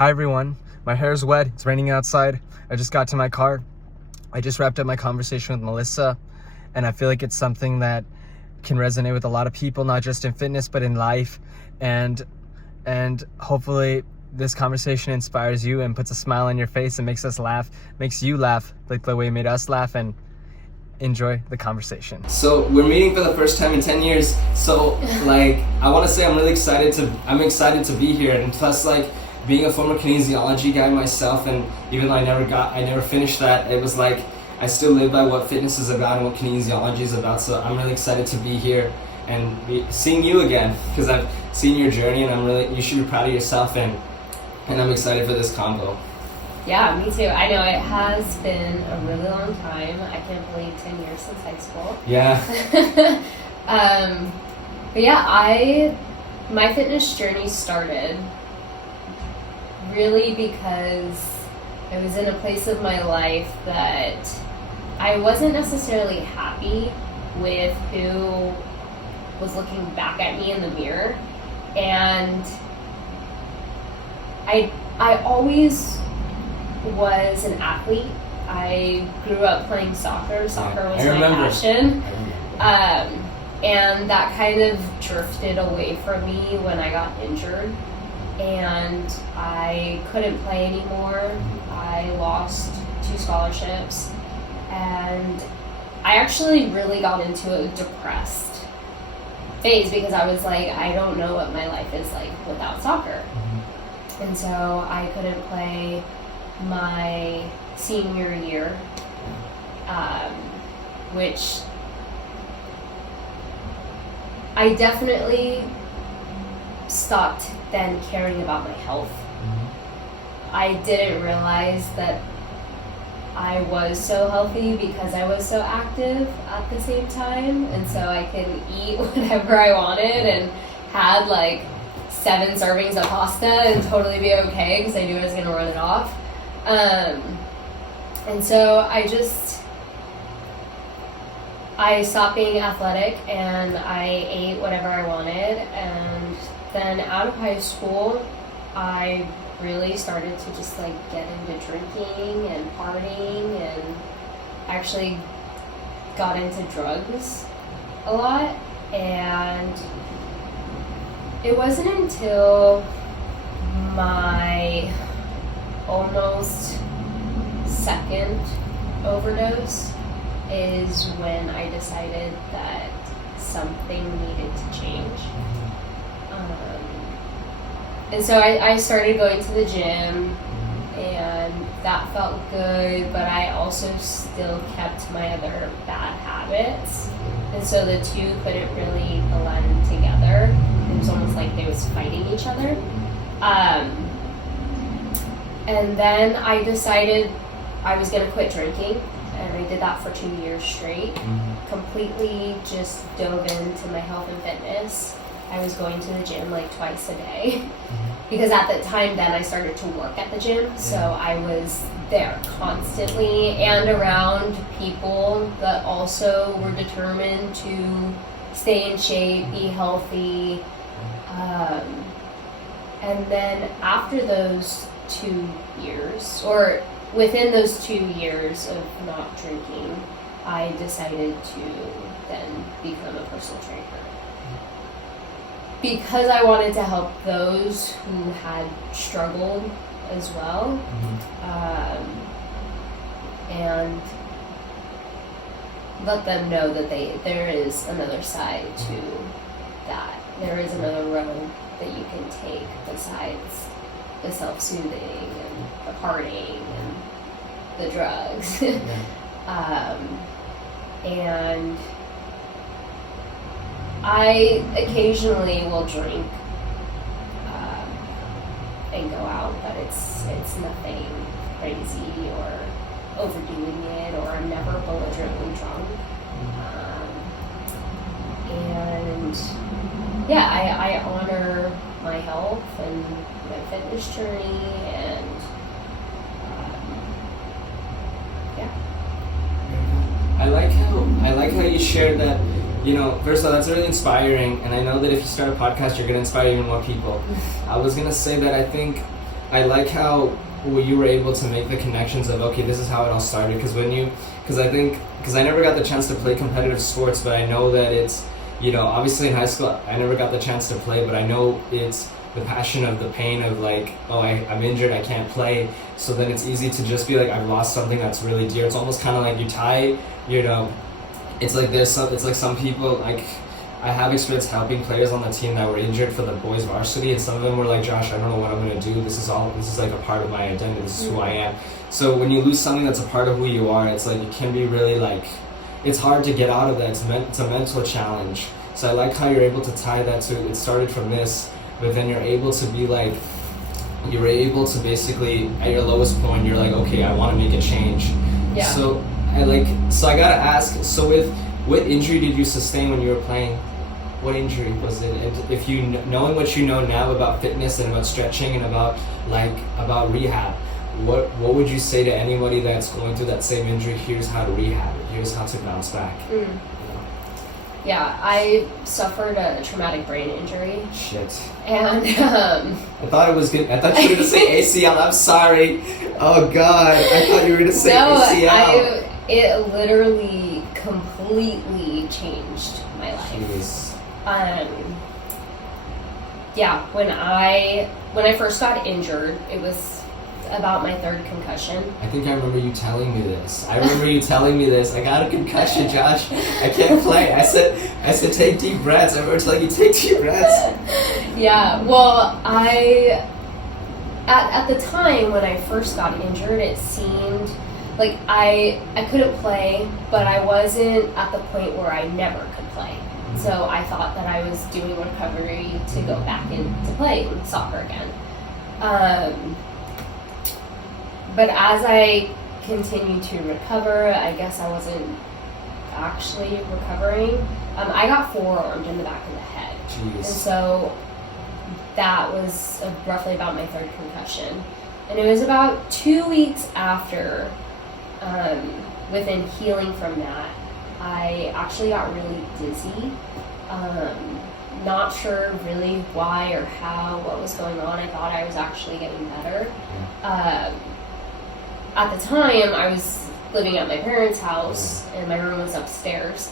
Hi everyone, my hair is wet, it's raining outside. I just got to my car. I just wrapped up my conversation with Melissa, and I feel like it's something that can resonate with a lot of people, not just in fitness, but in life. And hopefully this conversation inspires you and puts a smile on your face and makes you laugh like the way it made us laugh, and enjoy the conversation. So we're meeting for the first time in 10 years. So I want to say I'm excited to be here. And plus, being a former kinesiology guy myself, and even though I never finished that, it was like I still live by what fitness is about and what kinesiology is about. So I'm really excited to be here and seeing you again, because I've seen your journey, and you should be proud of yourself, and I'm excited for this convo. Yeah, me too. I know it has been a really long time. I can't believe 10 years since high school. Yeah. But yeah, my fitness journey started really because I was in a place of my life that I wasn't necessarily happy with who was looking back at me in the mirror. And I always was an athlete. I grew up playing soccer. Soccer was my passion. And that kind of drifted away from me when I got injured. And I couldn't play anymore. I lost 2 scholarships. And I actually really got into a depressed phase because I was like, I don't know what my life is like without soccer. And so I couldn't play my senior year, which I definitely stopped then caring about my health. I didn't realize that I was so healthy because I was so active at the same time, and so I could eat whatever I wanted and had 7 servings of pasta and totally be okay because I knew I was going to run it off. And so I stopped being athletic and I ate whatever I wanted. And then out of high school, I really started to just get into drinking and partying, and actually got into drugs a lot. And it wasn't until my almost second overdose is when I decided that something needed to change. And so I started going to the gym, and that felt good, but I also still kept my other bad habits. And so the two couldn't really blend together. It was almost like they was fighting each other. And then I decided I was going to quit drinking, and I did that for 2 years straight. Completely just dove into my health and fitness. I was going to the gym twice a day because at the time then I started to work at the gym, so I was there constantly and around people that also were determined to stay in shape, be healthy. And then after those 2 years, or within those 2 years of not drinking, I decided to then become a personal trainer. Because I wanted to help those who had struggled as well. And let them know that there is another side to that. There is another road that you can take besides the self-soothing and the partying and the drugs. And I occasionally will drink and go out, but it's nothing crazy or overdoing it, or I'm never belligerently drunk. And yeah, I honor my health and my fitness journey, and yeah. I like how you shared that. First of all, that's really inspiring, and I know that if you start a podcast, you're going to inspire even more people. I was going to say that I think I like how you were able to make the connections of, okay, this is how it all started. Because I never got the chance to play competitive sports, but I know that it's, obviously in high school I never got the chance to play, but I know it's the passion of the pain of like, oh, I'm injured, I can't play. So then it's easy to just be like, I've lost something that's really dear. It's almost kind of like you tie, it's like some people, like, I have experience helping players on the team that were injured for the boys varsity, and some of them were like, Josh, I don't know what I'm going to do. This is like a part of my identity. This is who I am. So when you lose something that's a part of who you are, it's like, it can be really like, it's hard to get out of that. It's a mental challenge. So I like how you're able to tie that to, it started from this, but then you're able to be like, you're able to basically, at your lowest point, you're like, okay, I want to make a change. Yeah. So I gotta ask, so what injury did you sustain when you were playing? What injury was it? And if you, knowing what you know now about fitness and about stretching and about rehab, what would you say to anybody that's going through that same injury? Here's how to rehab it. Here's how to bounce back. Yeah, I suffered a traumatic brain injury. Shit. And I thought it was good. I thought you were going to say ACL. I'm sorry. Oh God, I thought you were going to say ACL. It literally completely changed my life. Jeez. Yeah, when I first got injured, it was about my third concussion. I think I remember you telling me this. I got a concussion, Josh. I can't play. I said take deep breaths. I remember telling you take deep breaths. Yeah, well, at the time when I first got injured, it seemed like I couldn't play, but I wasn't at the point where I never could play. So I thought that I was doing recovery to go back into playing soccer again. But as I continued to recover, I guess I wasn't actually recovering. I got forearmed in the back of the head. Jeez. And so that was roughly about my third concussion. And it was about 2 weeks after, within healing from that, I actually got really dizzy. Not sure really why or how, what was going on. I thought I was actually getting better. At the time, I was living at my parents' house, and my room was upstairs.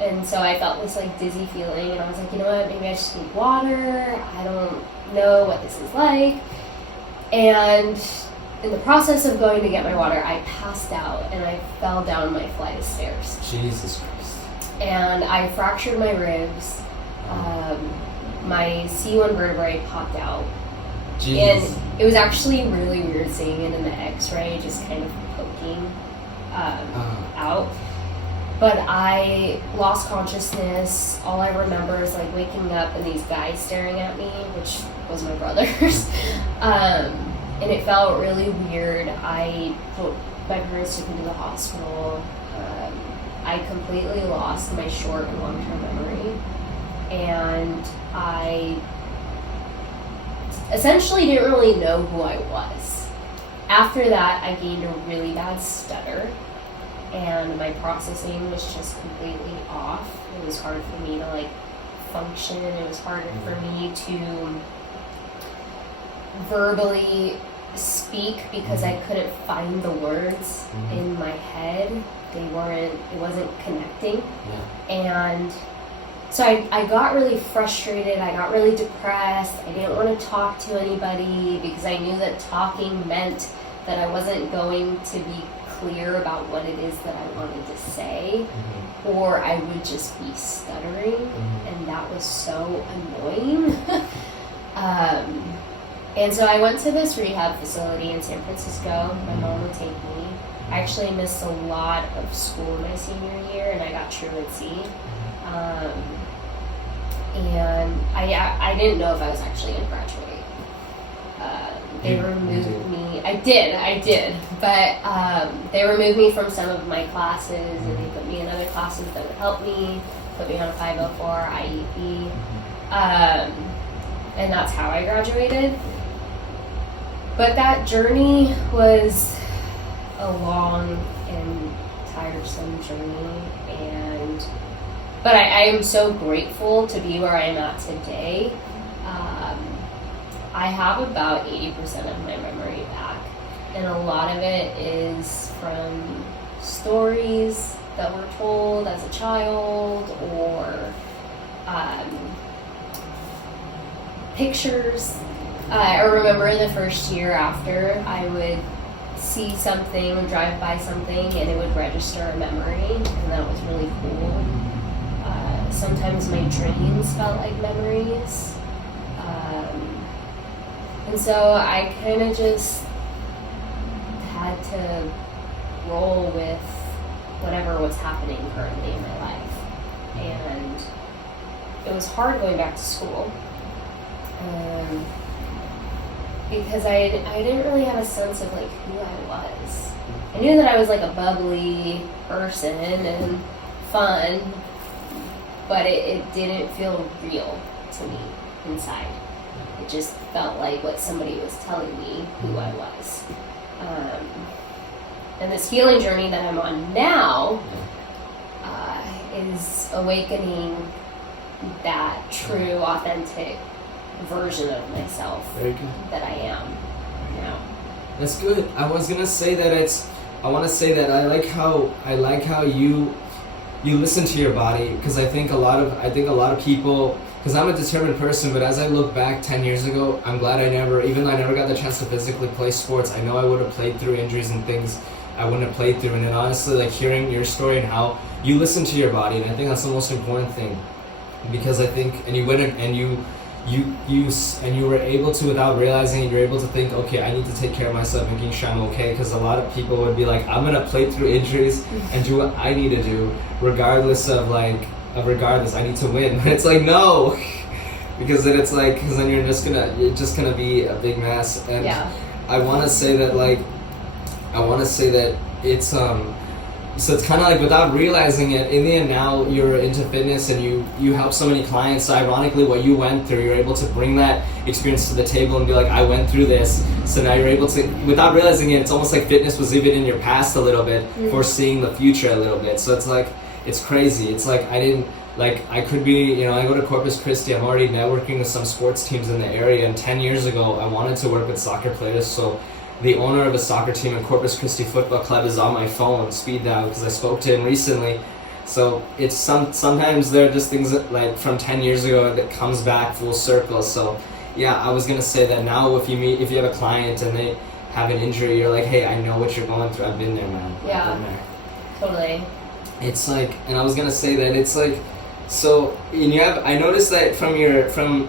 And so I felt this like dizzy feeling, and I was like, you know what, maybe I just need water. I don't know what this is like. And in the process of going to get my water, I passed out, and I fell down my flight of stairs. Jesus Christ. And I fractured my ribs. My C1 vertebrae popped out. Jeez. And it was actually really weird seeing it in the x-ray, just kind of poking out. But I lost consciousness. All I remember is like waking up and these guys staring at me, which was my brothers. And it felt really weird. My parents took me to the hospital. I completely lost my short and long-term memory. And I essentially didn't really know who I was. After that, I gained a really bad stutter, and my processing was just completely off. It was hard for me to like function. It was harder for me to verbally speak because I couldn't find the words in my head. It wasn't connecting. And so I got really frustrated. I got really depressed. I didn't want to talk to anybody because I knew that talking meant that I wasn't going to be clear about what it is that I wanted to say, or I would just be stuttering, and that was so annoying. And so I went to this rehab facility in San Francisco. My mom would take me. I actually missed a lot of school my senior year, and I got truancy. And I didn't know if I was actually going to graduate. They removed me. I did. But they removed me from some of my classes, and they put me in other classes that would help me, put me on a 504 IEP. And that's how I graduated. But that journey was a long and tiresome journey, but I am so grateful to be where I am at today. I have about 80% of my memory back. And a lot of it is from stories that were told as a child, or pictures. I remember the first year after, I would see something, drive by something, and it would register a memory, and that was really cool. Sometimes my dreams felt like memories. And so I kind of just had to roll with whatever was happening currently in my life. And it was hard going back to school. Because I didn't really have a sense of like who I was. I knew that I was like a bubbly person and fun, but it didn't feel real to me inside. It just felt like what somebody was telling me who I was. And this healing journey that I'm on now is awakening that true, authentic version of myself that I am now. That's good. I was gonna say that I want to say that I like how you listen to your body, because I think a lot of people, because I'm a determined person, but as I look back 10 years ago, I'm glad even though I never got the chance to physically play sports, I know I would have played through injuries and things I wouldn't have played through. And then honestly, like hearing your story and how you listen to your body, and I think that's the most important thing, because I think, and you went and you were able to, without realizing it, you're able to think, okay, I need to take care of myself, making sure I'm okay, because a lot of people would be like, I'm gonna play through injuries and do what I need to do, regardless, I need to win. But it's like, no, because then it's like, because then you're just gonna be a big mess. And yeah. I want to say that it's so it's kind of like, without realizing it, in the end now you're into fitness and you help so many clients. So ironically, what you went through, you're able to bring that experience to the table and be like, I went through this. So now you're able to, without realizing it, it's almost like fitness was even in your past a little bit, foreseeing the future a little bit. So it's like, it's crazy. It's like, I could be, I go to Corpus Christi, I'm already networking with some sports teams in the area, and 10 years ago I wanted to work with soccer players. So the owner of a soccer team in Corpus Christi Football Club is on my phone, speed dial, because I spoke to him recently. So it's sometimes there are just things that, like from 10 years ago, that comes back full circle. So yeah, I was gonna say that now if you have a client and they have an injury, you're like, hey, I know what you're going through. I've been there, man. Yeah, I've been there. totally. It's like, and I was gonna say that it's like, so and I noticed that from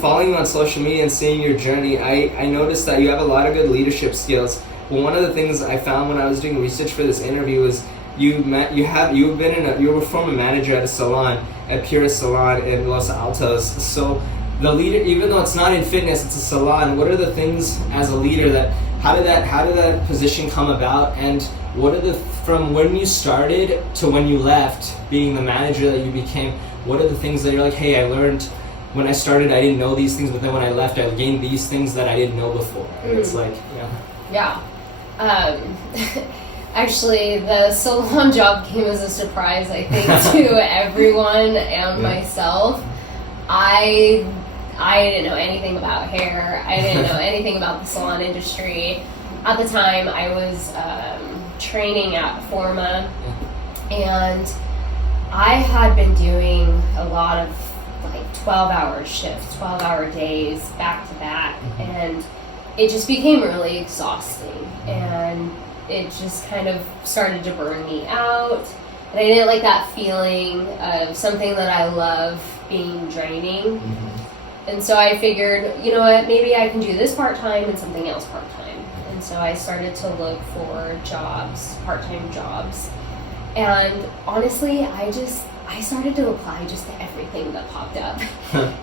following you on social media and seeing your journey, I noticed that you have a lot of good leadership skills. Well, one of the things I found when I was doing research for this interview is you were former manager at a salon, at Pura Salon in Los Altos. So the leader, even though it's not in fitness, it's a salon. What are the things as a leader how did that position come about, and what are from when you started to when you left being the manager that you became, what are the things that you're like, hey, I learned when I started, I didn't know these things, but then when I left, I gained these things that I didn't know before. And it's like, yeah. Actually, the salon job came as a surprise, I think, to everyone and myself. I didn't know anything about hair. I didn't know anything about the salon industry. At the time, I was training at Forma, and I had been doing a lot of 12-hour shifts, 12-hour days, back to back, and it just became really exhausting, and it just kind of started to burn me out, and I didn't like that feeling of something that I love being draining. And so I figured, you know what, maybe I can do this part-time and something else part-time. And so I started to look for jobs, part-time jobs, and honestly, I started to apply just to everything that popped up.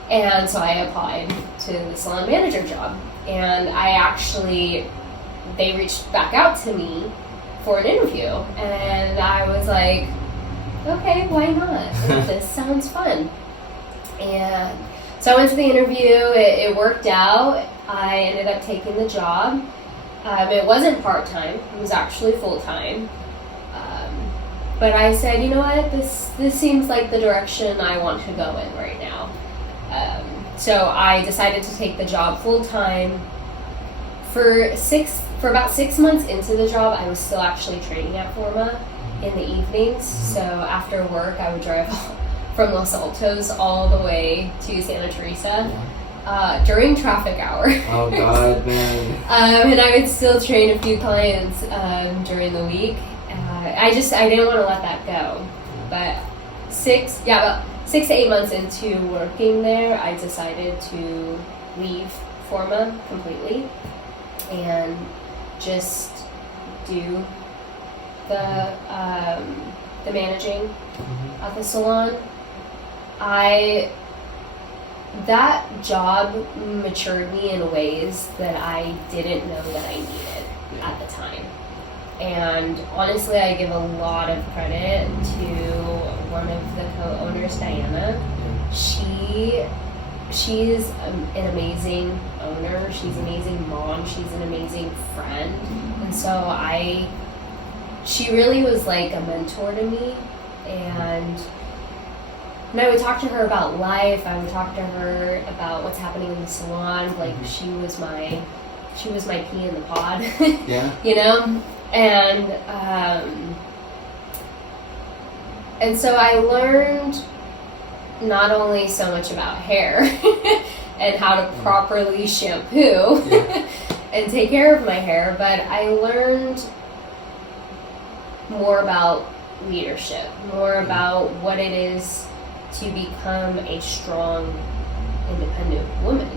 And so I applied to the salon manager job. And they reached back out to me for an interview. And I was like, okay, why not? This sounds fun. And so I went to the interview. It worked out. I ended up taking the job. It wasn't part-time. It was actually full-time. But I said, you know what, this seems like the direction I want to go in right now. So I decided to take the job full time. For about 6 months into the job, I was still actually training at Forma in the evenings. So after work, I would drive from Los Altos all the way to Santa Teresa during traffic hours. Oh God, man. And I would still train a few clients during the week. I didn't want to let that go. But about 6 to 8 months into working there, I decided to leave Forma completely and just do the managing at the salon. That job matured me in ways that I didn't know that I needed at the time. And honestly, I give a lot of credit to one of the co-owners, Diana. She's an amazing owner. She's an amazing mom. She's an amazing friend. And so she really was like a mentor to me. And when I would talk to her about life, I would talk to her about what's happening in the salon. Like she was my pea in the pod. Yeah. You know? And so I learned not only so much about hair and how to properly shampoo and take care of my hair, but I learned more about leadership, more about what it is to become a strong, independent woman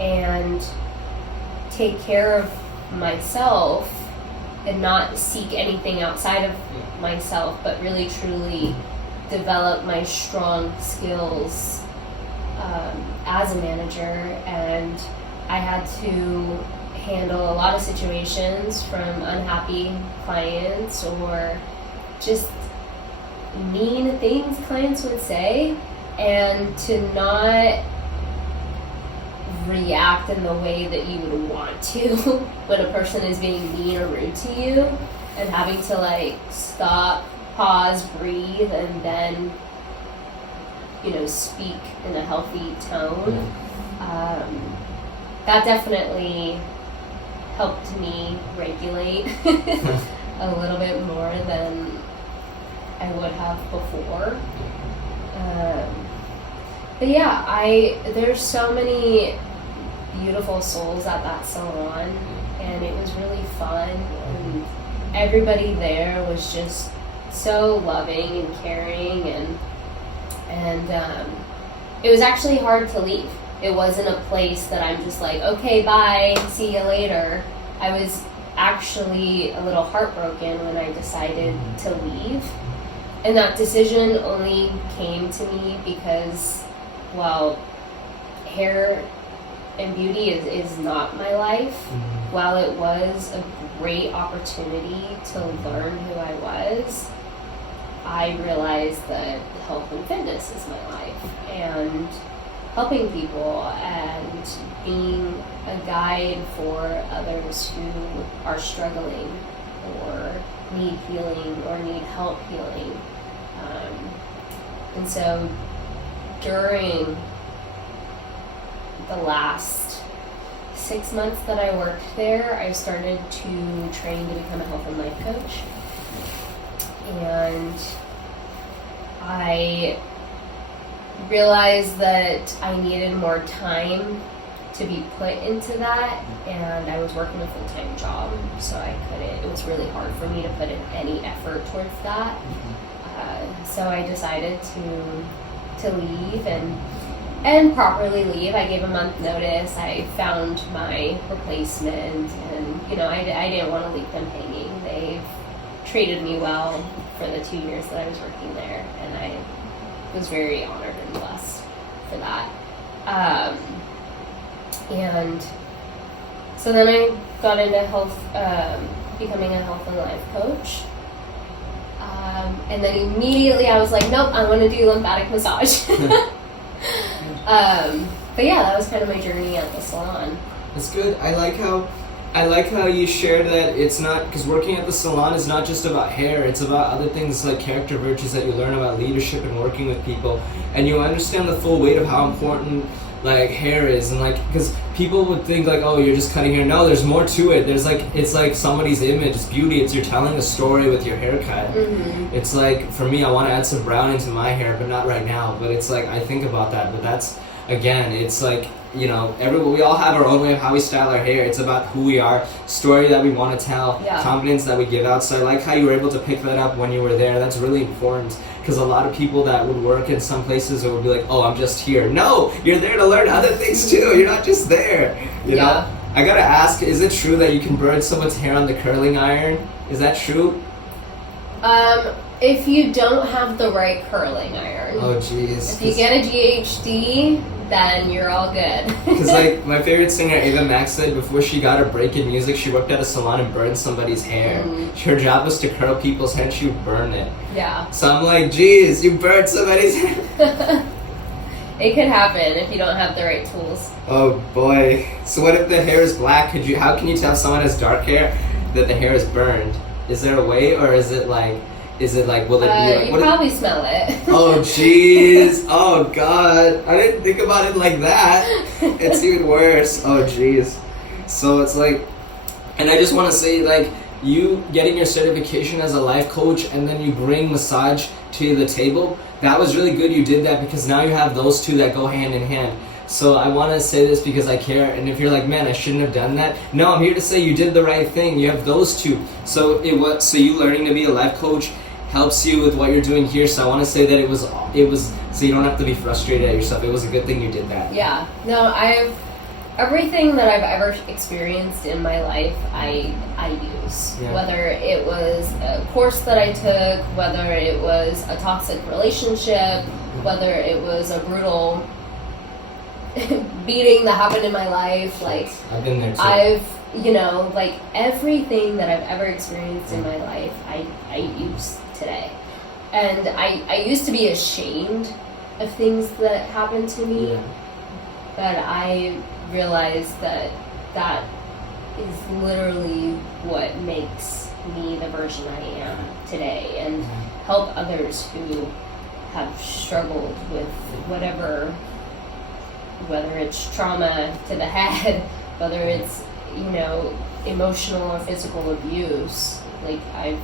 and take care of myself and not seek anything outside of myself, but really truly develop my strong skills as a manager. And I had to handle a lot of situations from unhappy clients or just mean things clients would say, and to not react in the way that you would want to when a person is being mean or rude to you, and having to like stop, pause, breathe, and then speak in a healthy tone. That definitely helped me regulate a little bit more than I would have before. But yeah, there's so many beautiful souls at that salon, and it was really fun, and everybody there was just so loving and caring, and it was actually hard to leave. It wasn't a place that I'm just like, okay, bye, see you later. I was actually a little heartbroken when I decided to leave. And that decision only came to me because, well, hair and beauty is not my life. While it was a great opportunity to learn who I was, I realized that health and fitness is my life, and helping people and being a guide for others who are struggling or need healing or need help healing. And so during the last 6 months that I worked there, I started to train to become a health and life coach. And I realized that I needed more time to be put into that, and I was working a full-time job, so it was really hard for me to put in any effort towards that. So I decided to leave and properly leave. I gave a month notice. I found my replacement, and I didn't want to leave them hanging. They've treated me well for the 2 years that I was working there, and I was very honored and blessed for that. And so then I got into health, becoming a health and life coach. And then immediately I was like, nope, I want to do lymphatic massage. But yeah, that was kind of my journey at the salon. That's good. I like how you shared that it's not, because working at the salon is not just about hair, it's about other things like character virtues that you learn about leadership and working with people, and you understand the full weight of how important like hair is, and like because people would think like, oh, you're just cutting hair. No, there's more to it. There's like it's like somebody's image, it's beauty. It's you're telling a story with your haircut. It's like for me, I want to add some brown into my hair, but not right now. But it's like I think about that. But that's again, it's like you know, we all have our own way of how we style our hair. It's about who we are, story that we want to tell, confidence that we give out. So I like how you were able to pick that up when you were there. That's really important. Because a lot of people that would work in some places would be like, oh, I'm just here. No, you're there to learn other things too. You're not just there. You know? I gotta ask, is it true that you can burn someone's hair on the curling iron? Is that true? If you don't have the right curling iron. Oh, jeez. If you get a GHD, then you're all good. Because like my favorite singer Ava Max said before she got her break in music, she worked at a salon and burned somebody's hair. Her job was to curl people's hair and she would burn it. Yeah. So I'm like, geez, you burned somebody's hair. It could happen if you don't have the right tools. Oh boy. So what if the hair is black? How can you tell if someone has dark hair that the hair is burned? Is there a way, or is it like will it be like, you probably smell it. Oh jeez. Oh god. I didn't think about it like that. It's even worse. Oh jeez. So it's like, and I just want to say, like, you getting your certification as a life coach and then you bring massage to the table, that was really good you did that, because now you have those two that go hand in hand. So I want to say this because I care, and if you're like, man, I shouldn't have done that, no, I'm here to say you did the right thing. You have those two. So you learning to be a life coach helps you with what you're doing here. So I want to say that it was so you don't have to be frustrated at yourself. It was a good thing you did that. Yeah. No, everything that I've ever experienced in my life, I use. Yeah. Whether it was a course that I took, whether it was a toxic relationship, whether it was a brutal beating that happened in my life, like I've been there too. Like everything that I've ever experienced in my life, I use today. And I used to be ashamed of things that happened to me, but I realized that is literally what makes me the version I am today, and help others who have struggled with whether it's trauma to the head, whether it's emotional or physical abuse. Like I've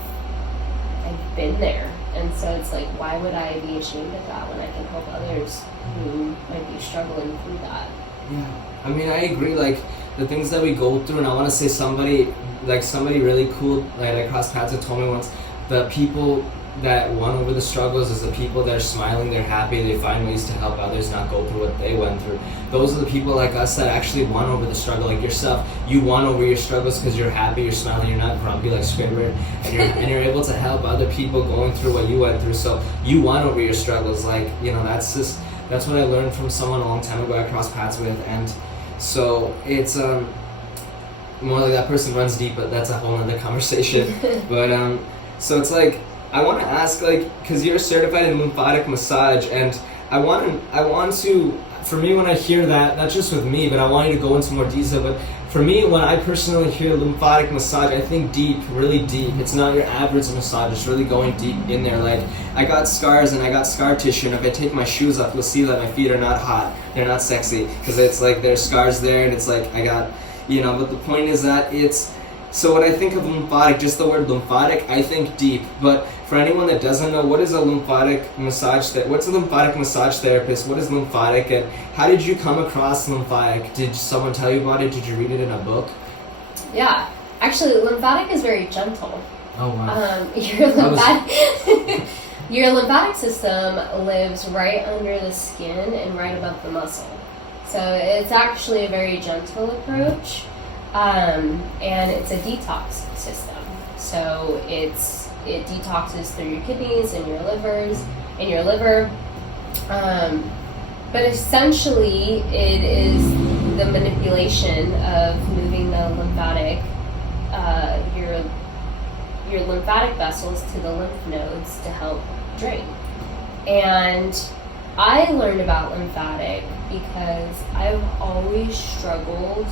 been there, and so it's like, why would I be ashamed of that when I can help others who might be struggling through that? Yeah, I mean, I agree. Like the things that we go through, and I want to say somebody really cool, like I crossed paths with, told me once, the people that won over the struggles is the people that are smiling, they're happy, they find ways to help others not go through what they went through. Those are the people like us that actually won over the struggle. Like yourself, you won over your struggles because you're happy, you're smiling, you're not grumpy like Squidward, and you're able to help other people going through what you went through. So you won over your struggles. Like, that's what I learned from someone a long time ago I crossed paths with. And so it's more like that person runs deep, but that's a whole other conversation. But so it's like, I want to ask, like, because you're certified in lymphatic massage, and I want to, for me, when I hear that, not just with me, but I want you to go into more detail, but for me, when I personally hear lymphatic massage, I think deep, really deep. It's not your average massage, it's really going deep in there. Like, I got scars and I got scar tissue, and if I take my shoes off, you'll see that my feet are not hot, they're not sexy, because it's like there's scars there, and it's like I got, but the point is that so when I think of lymphatic, just the word lymphatic, I think deep. But for anyone that doesn't know, what's a lymphatic massage therapist? What is lymphatic, and how did you come across lymphatic? Did someone tell you about it? Did you read it in a book? Yeah, actually, lymphatic is very gentle. Oh wow. Your lymphatic system lives right under the skin and right above the muscle. So it's actually a very gentle approach. And it's a detox system. So it detoxes through your kidneys and your liver. But essentially it is the manipulation of moving the lymphatic, your lymphatic vessels to the lymph nodes to help drain. And I learned about lymphatic because I've always struggled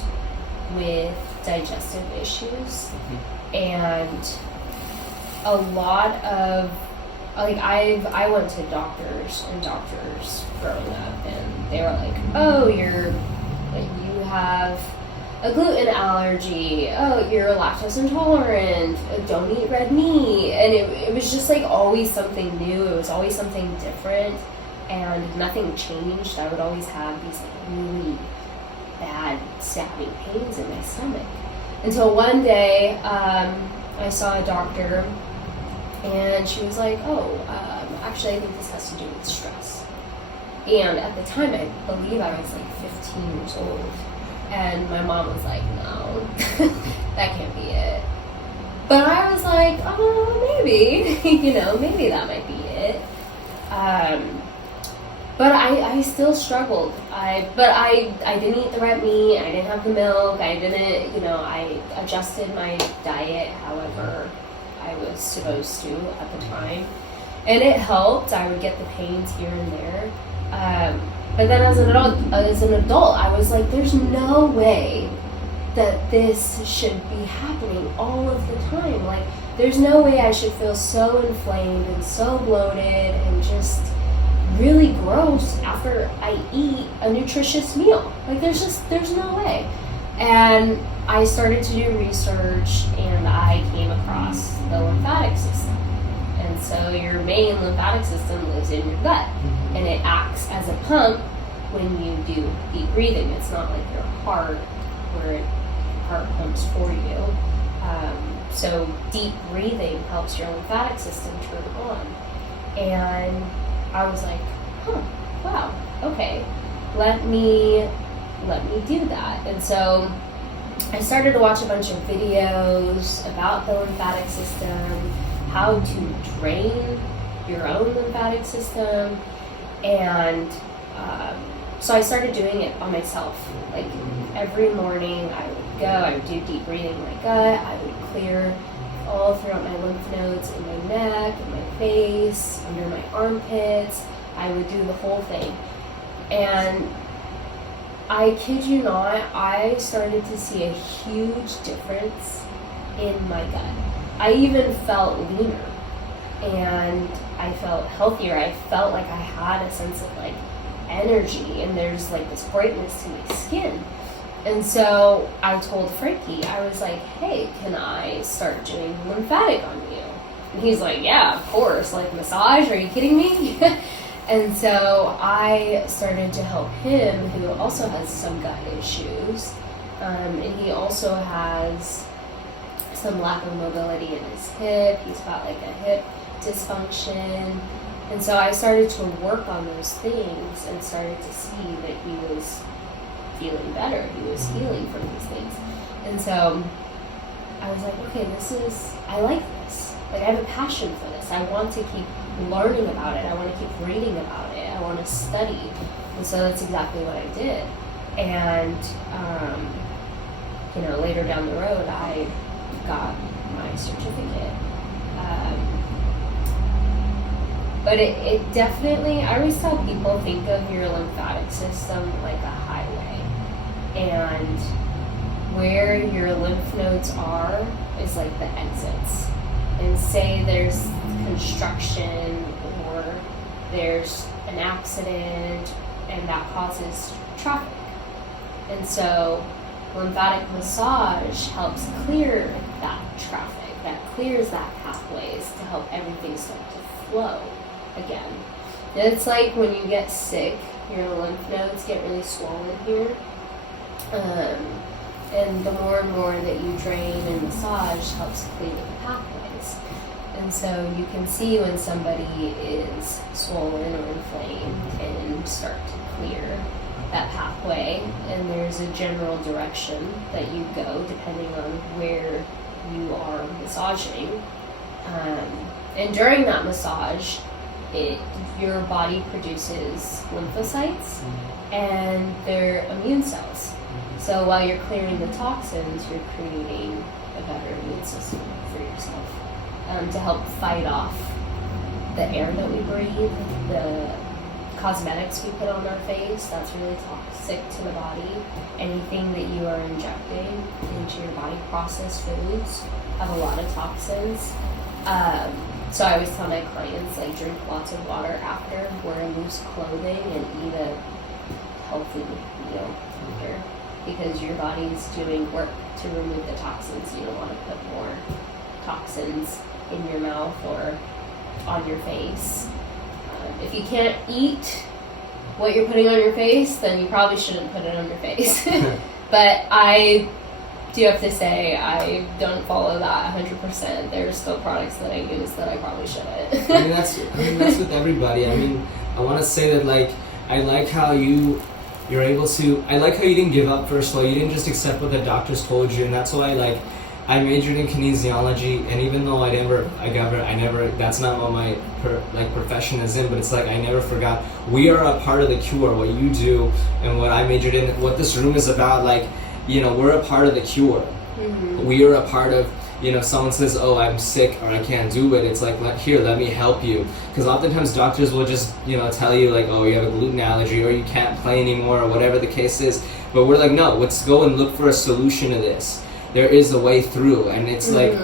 with digestive issues, and a lot of like I went to doctors growing up, and they were like, oh, you have a gluten allergy, oh, you're lactose intolerant, don't eat red meat. And it was just like always something new, it was always something different, and nothing changed. I would always have these like really bad stabbing pains in my stomach, until one day I saw a doctor, and she was like, oh, actually I think this has to do with stress. And at the time, I believe I was like 15 years old. And my mom was like, no, that can't be it. But I was like, oh, maybe, maybe that might be it. But I still struggled. But I didn't eat the red meat, I didn't have the milk, I didn't, I adjusted my diet however I was supposed to at the time. And it helped. I would get the pains here and there. But then as an adult, I was like, there's no way that this should be happening all of the time. Like, there's no way I should feel so inflamed and so bloated and just really gross after I eat a nutritious meal. Like, there's no way. And I started to do research, and I came across the lymphatic system. And so your main lymphatic system lives in your gut, and it acts as a pump when you do deep breathing. It's not like your heart, where heart pumps for you. So deep breathing helps your lymphatic system turn on. And I was like, wow, okay, let me do that. And so I started to watch a bunch of videos about the lymphatic system, how to drain your own lymphatic system, and so I started doing it on myself. Like, every morning I would go, I would do deep breathing in my gut, I would clear all throughout my lymph nodes in my neck, in my face, under my armpits. I would do the whole thing. And I kid you not, I started to see a huge difference in my gut. I even felt leaner, and I felt healthier. I felt like I had a sense of like energy, and there's like this brightness to my skin. And so I told Frankie, I was like, hey, can I start doing lymphatic on you? And he's like, yeah, of course, like massage, are you kidding me? And so I started to help him, who also has some gut issues, and he also has some lack of mobility in his hip. He's got like a hip dysfunction. And so I started to work on those things and started to see that he was feeling better. He was healing from these things. And so I was like, okay, I like this. Like, I have a passion for this. I want to keep learning about it. I want to keep reading about it. I want to study. And so that's exactly what I did. And, later down the road, I got my certificate. But it definitely, I always tell people, think of your lymphatic system like a highway. And where your lymph nodes are is like the exits. And say there's construction or there's an accident, and that causes traffic. And so lymphatic massage helps clear that traffic, that clears that pathways to help everything start to flow again. And it's like when you get sick, your lymph nodes get really swollen here. And the more and more that you drain and massage helps clear the pathways. And so you can see when somebody is swollen or inflamed and start to clear that pathway, and there's a general direction that you go depending on where you are massaging. And during that massage, your body produces lymphocytes and they're immune cells. So while you're clearing the toxins, you're creating a better immune system for yourself to help fight off the air that we breathe, the cosmetics we put on our face, that's really toxic to the body. Anything that you are injecting into your body, processed foods, have a lot of toxins. So I always tell my clients, like, drink lots of water after, wear loose clothing, and eat a healthy meal after, because your body's doing work to remove the toxins. You don't want to put more toxins in your mouth or on your face. If you can't eat what you're putting on your face, then you probably shouldn't put it on your face. But I do have to say, I don't follow that 100%. There are still products that I use that I probably shouldn't. I mean, that's with everybody. I mean, I want to say that, like, I like how you're able to, I like how you didn't give up, first of all. You didn't just accept what the doctors told you, and that's why, like, I majored in kinesiology, and even though I never, that's not what my profession is in, but it's like I never forgot, we are a part of the cure. What you do and what I majored in, what this room is about, like, you know, we're a part of the cure. Mm-hmm. We are a part of, you know, someone says, oh, I'm sick or I can't do it, it's like, let me help you. Because oftentimes doctors will just, you know, tell you, like, oh, you have a gluten allergy or you can't play anymore or whatever the case is. But we're like, no, let's go and look for a solution to this. There is a way through, and it's like,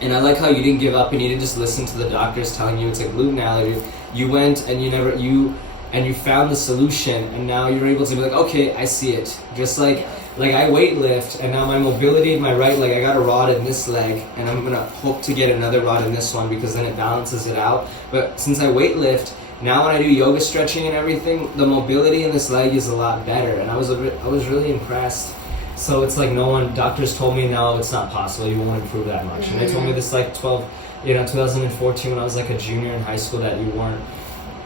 and I like how you didn't give up and you didn't just listen to the doctors telling you it's a gluten allergy. You went and you found the solution, and now you're able to be like, okay, I see it. Just like I weightlift, and now my mobility in my right leg, I got a rod in this leg, and I'm gonna hope to get another rod in this one because then it balances it out. But since I weightlift, now when I do yoga stretching and everything, the mobility in this leg is a lot better, and I was really impressed. So it's like doctors told me, no, it's not possible, you won't improve that much. And they told me this like 2014 when I was like a junior in high school, that you weren't,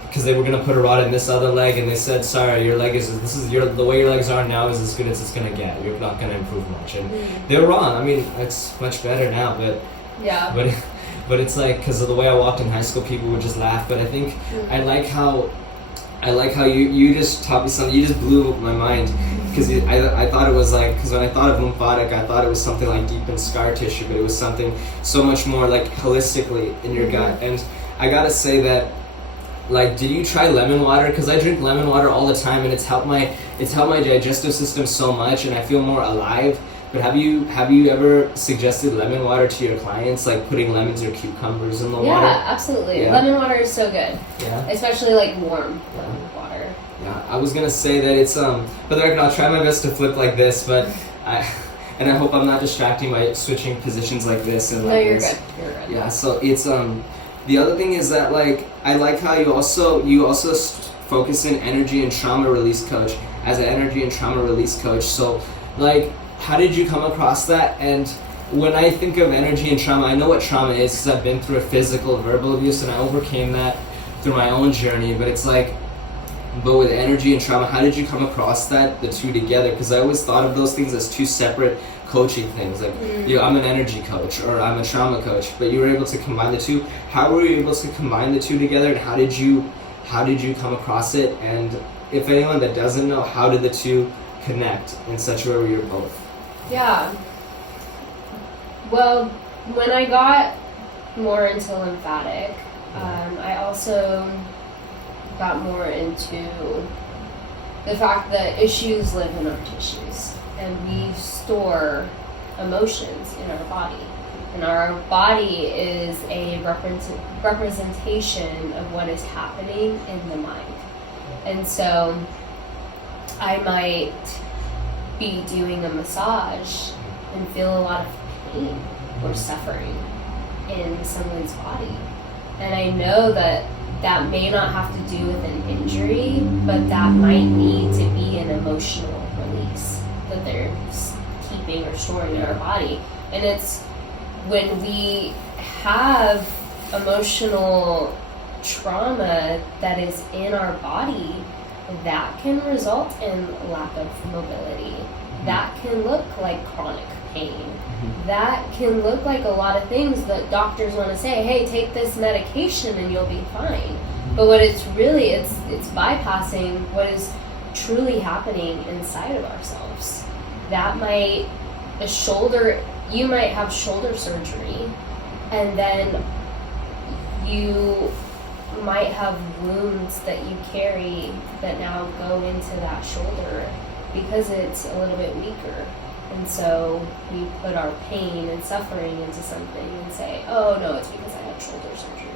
because they were going to put a rod in this other leg, and they said, sorry, your leg the way your legs are now is as good as it's going to get. You're not going to improve much. And they were wrong. I mean, it's much better now, but yeah. But it's like, because of the way I walked in high school, people would just laugh. But I think I like how you just taught me something. You just blew my mind, because I thought it was like, because when I thought of lymphatic, I thought it was something like deep in scar tissue, but it was something so much more like holistically in your gut. And I gotta say that, like, did you try lemon water? Because I drink lemon water all the time, and it's helped my digestive system so much, and I feel more alive. But have you ever suggested lemon water to your clients, like putting lemons or cucumbers in the water? Yeah, absolutely. Yeah. Lemon water is so good. Yeah. Especially like warm lemon water. Yeah, I was gonna say that it's but I'll try my best to flip like this, but I hope I'm not distracting by switching positions like this and like no, you're this. Good. You're good. Yeah, so it's the other thing is that, like, I like how you also focus in energy and trauma release coach as an energy and trauma release coach. So, like, how did you come across that? And when I think of energy and trauma, I know what trauma is because I've been through a physical, verbal abuse, and I overcame that through my own journey. But it's like, but with energy and trauma, how did you come across that, the two together? Because I always thought of those things as two separate coaching things. Like, you know, I'm an energy coach or I'm a trauma coach, but you were able to combine the two. How were you able to combine the two together, and how did you come across it? And if anyone that doesn't know, how did the two connect in such a way where you're both? Yeah. Well, when I got more into lymphatic, I also got more into the fact that issues live in our tissues, and we store emotions in our body. And our body is a representation of what is happening in the mind. And so I might be doing a massage and feel a lot of pain or suffering in someone's body. And I know that that may not have to do with an injury, but that might need to be an emotional release that they're keeping or storing in our body. And it's when we have emotional trauma that is in our body, that can result in lack of mobility. That can look like chronic pain. That can look like a lot of things that doctors want to say, hey, take this medication and you'll be fine. But what it's really, it's bypassing what is truly happening inside of ourselves. That might, you might have shoulder surgery, and then you might have wounds that you carry that now go into that shoulder because it's a little bit weaker. And so we put our pain and suffering into something and say, oh no, it's because I had shoulder surgery.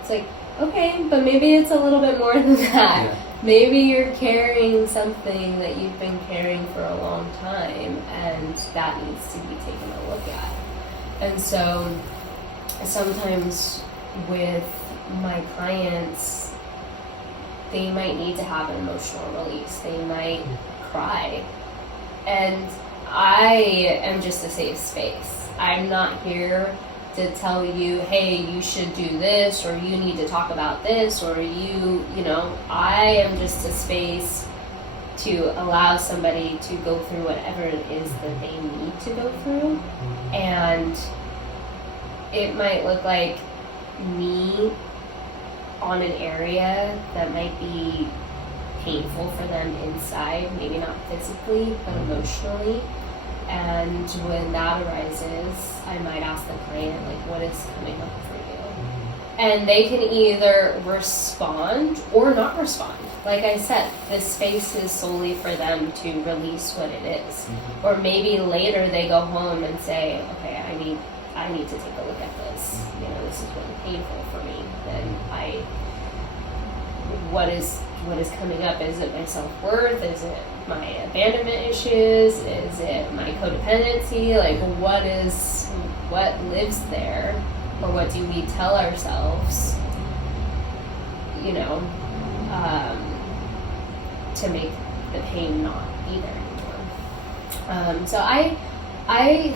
It's like, okay, but maybe it's a little bit more than that. Yeah. Maybe you're carrying something that you've been carrying for a long time, and that needs to be taken a look at. And so sometimes with my clients, they might need to have an emotional release. They might cry. And I am just a safe space. I'm not here to tell you, hey, you should do this, or you need to talk about this, or you know, I am just a space to allow somebody to go through whatever it is that they need to go through. And it might look like me on an area that might be painful for them inside, maybe not physically, but emotionally. And when that arises, I might ask the client, like, what is coming up for you? And they can either respond or not respond. Like I said, this space is solely for them to release what it is. Or maybe later they go home and say, okay, I need to take a look at this. You know, this is really painful for me. Then what is coming up? Is it my self-worth? Is it my abandonment issues? Is it my codependency? Like, what lives there? Or what do we tell ourselves, you know, to make the pain not be there anymore? So I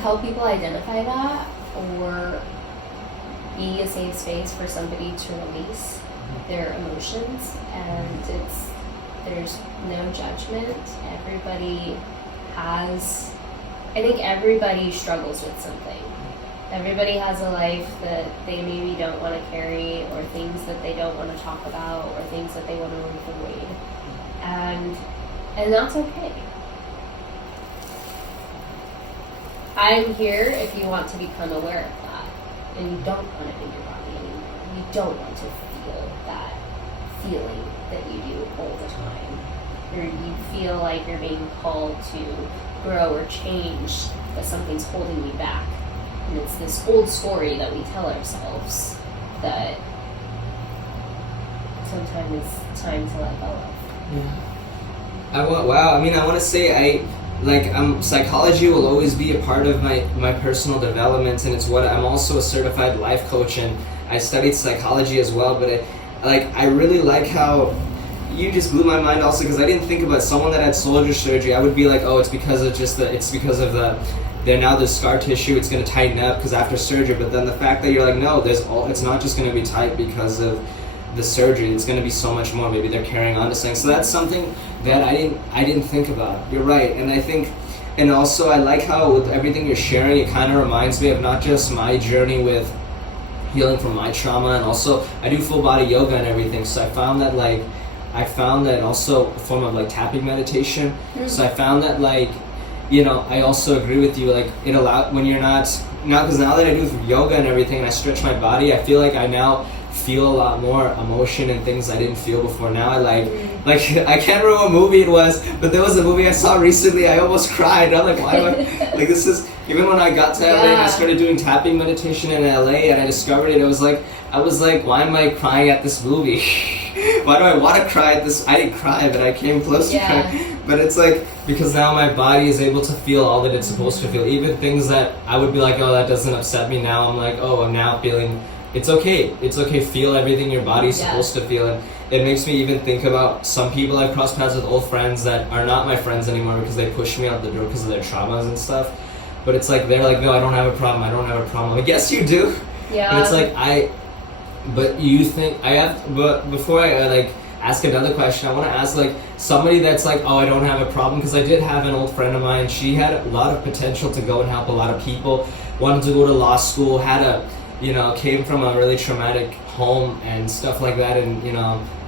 help people identify that, or be a safe space for somebody to release their emotions, and there's no judgment. I think everybody struggles with something. Everybody has a life that they maybe don't want to carry, or things that they don't want to talk about, or things that they want to avoid. And that's okay. I'm here if you want to become aware of that, and you don't want it in your body anymore. You don't want to feel that feeling that you do all the time. Or you feel like you're being called to grow or change, but something's holding you back. And it's this old story that we tell ourselves that sometimes it's time to let go of. Yeah. I want to say psychology will always be a part of my personal development, and it's what I'm also a certified life coach, and I studied psychology as well. But I really like how you just blew my mind also, because I didn't think about someone that had shoulder surgery. I would be like, oh, it's because of the scar tissue. It's going to tighten up because after surgery. But then the fact that you're like, no, it's not just going to be tight because of the surgery. It's going to be so much more. Maybe they're carrying on to something. So that's something that I didn't think about. You're right. And I think, and also I like how with everything you're sharing, it kind of reminds me of not just my journey with healing from my trauma, and also I do full body yoga and everything. So I found that also a form of tapping meditation. Mm-hmm. So I found that I also agree with you, it allowed when you're not, because now that I do yoga and everything and I stretch my body, I feel like I now feel a lot more emotion and things I didn't feel before. Now I I can't remember what movie it was, but there was a movie I saw recently, I almost cried. I'm like, why do I, this is, even when I got to LA and I started doing tapping meditation in LA and I discovered it, I was like, why am I crying at this movie? Why do I want to cry at this? I didn't cry, but I came close to crying. But it's because now my body is able to feel all that it's supposed to feel. Even things that I would be like, oh, that doesn't upset me. Now I'm like, oh, I'm now feeling, it's okay. It's okay. Feel everything your body's supposed to feel. And it makes me even think about some people I've crossed paths with, old friends that are not my friends anymore because they pushed me out the door because of their traumas and stuff. But it's they're like, no, I don't have a problem. I don't have a problem. I guess you do. Yeah. But it's but you think I have, but before I ask another question, I want to ask somebody that's oh, I don't have a problem, because I did have an old friend of mine. She had a lot of potential to go and help a lot of people, wanted to go to law school, came from a really traumatic home and stuff like that, and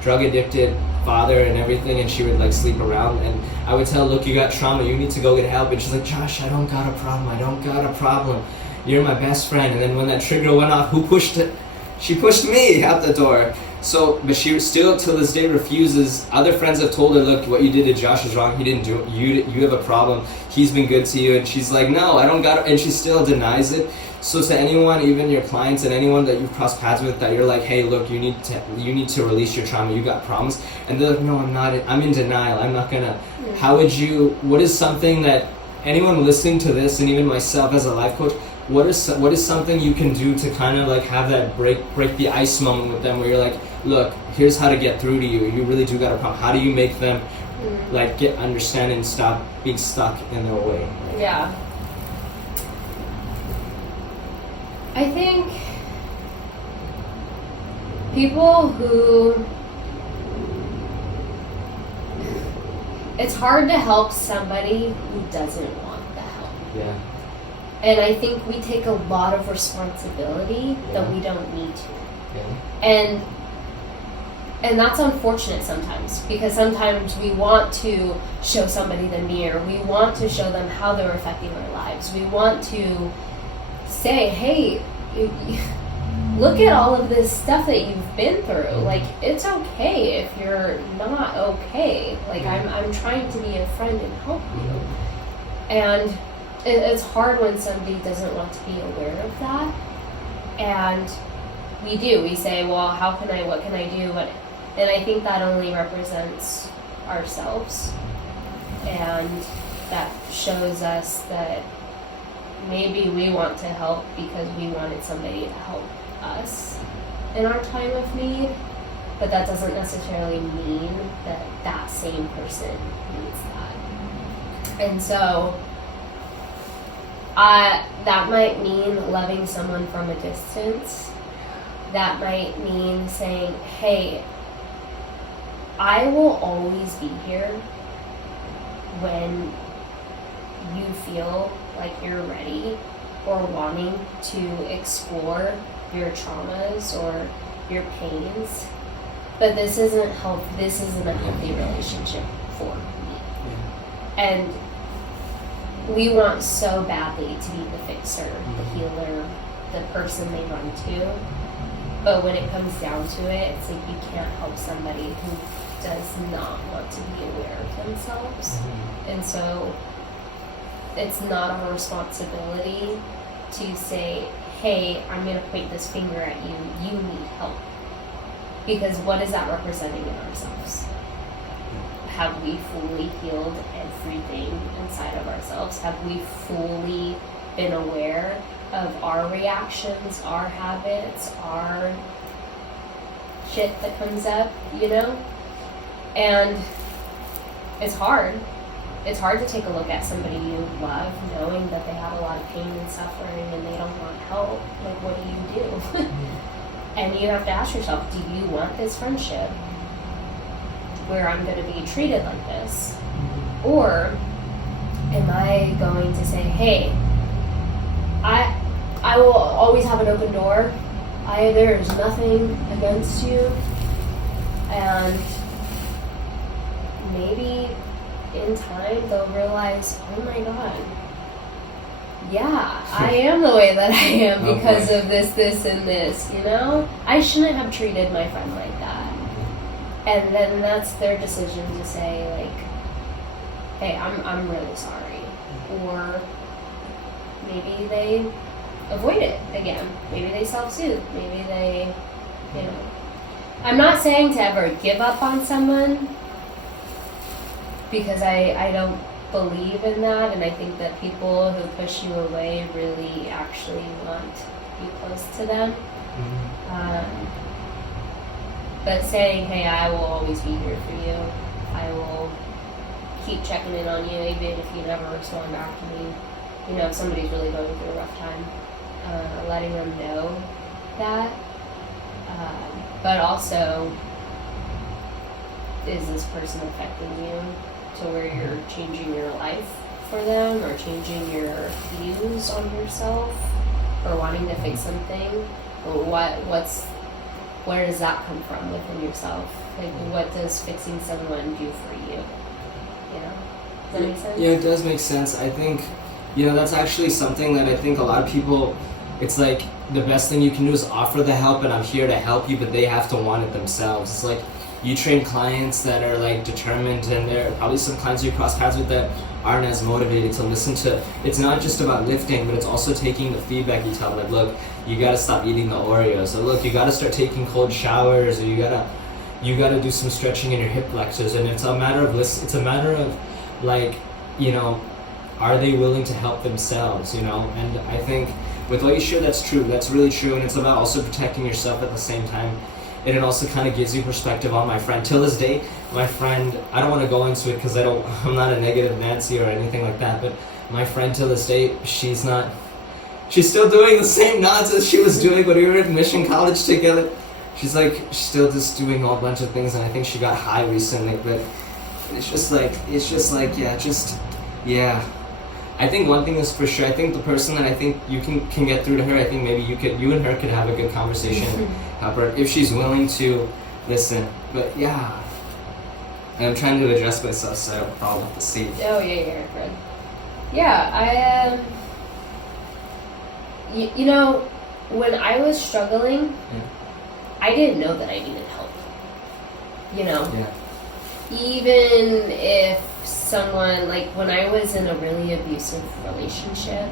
drug addicted father and everything, and she would sleep around, and I would tell her, look, you got trauma, you need to go get help. And she's like, Josh, I don't got a problem, you're my best friend. And then when that trigger went off, who pushed it? She pushed me out the door. So, but she still till this day refuses. Other friends have told her, look, what you did to Josh is wrong. He didn't do it. You have a problem. He's been good to you. And she's like, no, I don't got it. And she still denies it. So to anyone, even your clients and anyone that you've crossed paths with, that you're like, hey, look, you need to release your trauma. You got problems. And they're like, no, I'm not. I'm in denial. I'm not gonna. How would you? What is something that anyone listening to this, and even myself as a life coach, what is something you can do to kind of like have that break the ice moment with them, where you're like, look, here's how to get through to you. You really do got a problem. How do you make them like understand and stop being stuck in their way? Yeah. I think people who, it's hard to help somebody who doesn't want the help. Yeah. And I think we take a lot of responsibility that we don't need to. Yeah. And that's unfortunate sometimes, because sometimes we want to show somebody the mirror. We want to show them how they're affecting their lives. We want to say, hey, look at all of this stuff that you've been through. Like, it's okay if you're not okay. Like, I'm trying to be a friend and help you. And it's hard when somebody doesn't want to be aware of that. And we say, well, what can I do? And I think that only represents ourselves. And that shows us that maybe we want to help because we wanted somebody to help us in our time of need, but that doesn't necessarily mean that that same person needs that. And so that might mean loving someone from a distance. That might mean saying, hey, I will always be here when you feel like you're ready or wanting to explore your traumas or your pains. But this isn't a healthy relationship for me. And we want so badly to be the fixer, the healer, the person they run to. But when it comes down to it, it's like you can't help somebody who does not want to be aware of themselves. And so it's not our responsibility to say, hey, I'm going to point this finger at you, you need help. Because what is that representing in ourselves? Have we fully healed everything inside of ourselves? Have we fully been aware of our reactions, our habits, our shit that comes up, And it's hard. It's hard to take a look at somebody you love, knowing that they have a lot of pain and suffering and they don't want help. Like, what do? And you have to ask yourself, do you want this friendship where I'm going to be treated like this? Or am I going to say, hey, I will always have an open door. There's nothing against you. And maybe in time they'll realize, oh my God, yeah, I am the way that I am because of this, and this, I shouldn't have treated my friend like that. And then that's their decision to say, like, hey, I'm really sorry. Or maybe they avoid it again. Maybe they self-soothe. Maybe they, I'm not saying to ever give up on someone, because I don't believe in that, and I think that people who push you away really actually want to be close to them. But saying, hey, I will always be here for you. I will keep checking in on you even if you never respond back to me. If somebody's really going through a rough time, letting them know that. But also, is this person affecting you to where you're changing your life for them, or changing your views on yourself, or wanting to fix something? Or where does that come from within yourself? Like, what does fixing someone do for you? Does that make sense? Yeah, it does make sense. I think, that's actually something that I think a lot of people it's like the best thing you can do is offer the help, and I'm here to help you, but they have to want it themselves. It's like you train clients that are like determined, and there are probably some clients you cross paths with that aren't as motivated to listen to. It's not just about lifting, but it's also taking the feedback you tell them. Like, look, you gotta stop eating the Oreos, or look, you gotta start taking cold showers, or you gotta do some stretching in your hip flexors. And it's a matter of it's a matter of like, you know, are they willing to help themselves, you know? And I think with what you share, that's true. That's really true. And it's about also protecting yourself at the same time. And it also kind of gives you perspective on my friend. Till this day, my friend, I don't want to go into it because I'm not a negative Nancy or anything like that, but my friend till this day, she's still doing the same nonsense she was doing when we were at Mission College together. She's still just doing a whole bunch of things, and I think she got high recently, but it's just like, yeah. I think one thing is for sure, I think the person that I think you can get through to her, I think maybe you and her could have a good conversation and help her if she's willing to listen. But yeah, I'm trying to address myself, so I don't fall off the seat. Oh yeah, you're good. Yeah, you know, when I was struggling, I didn't know that I needed help. You know? Yeah. Even if someone, like when I was in a really abusive relationship,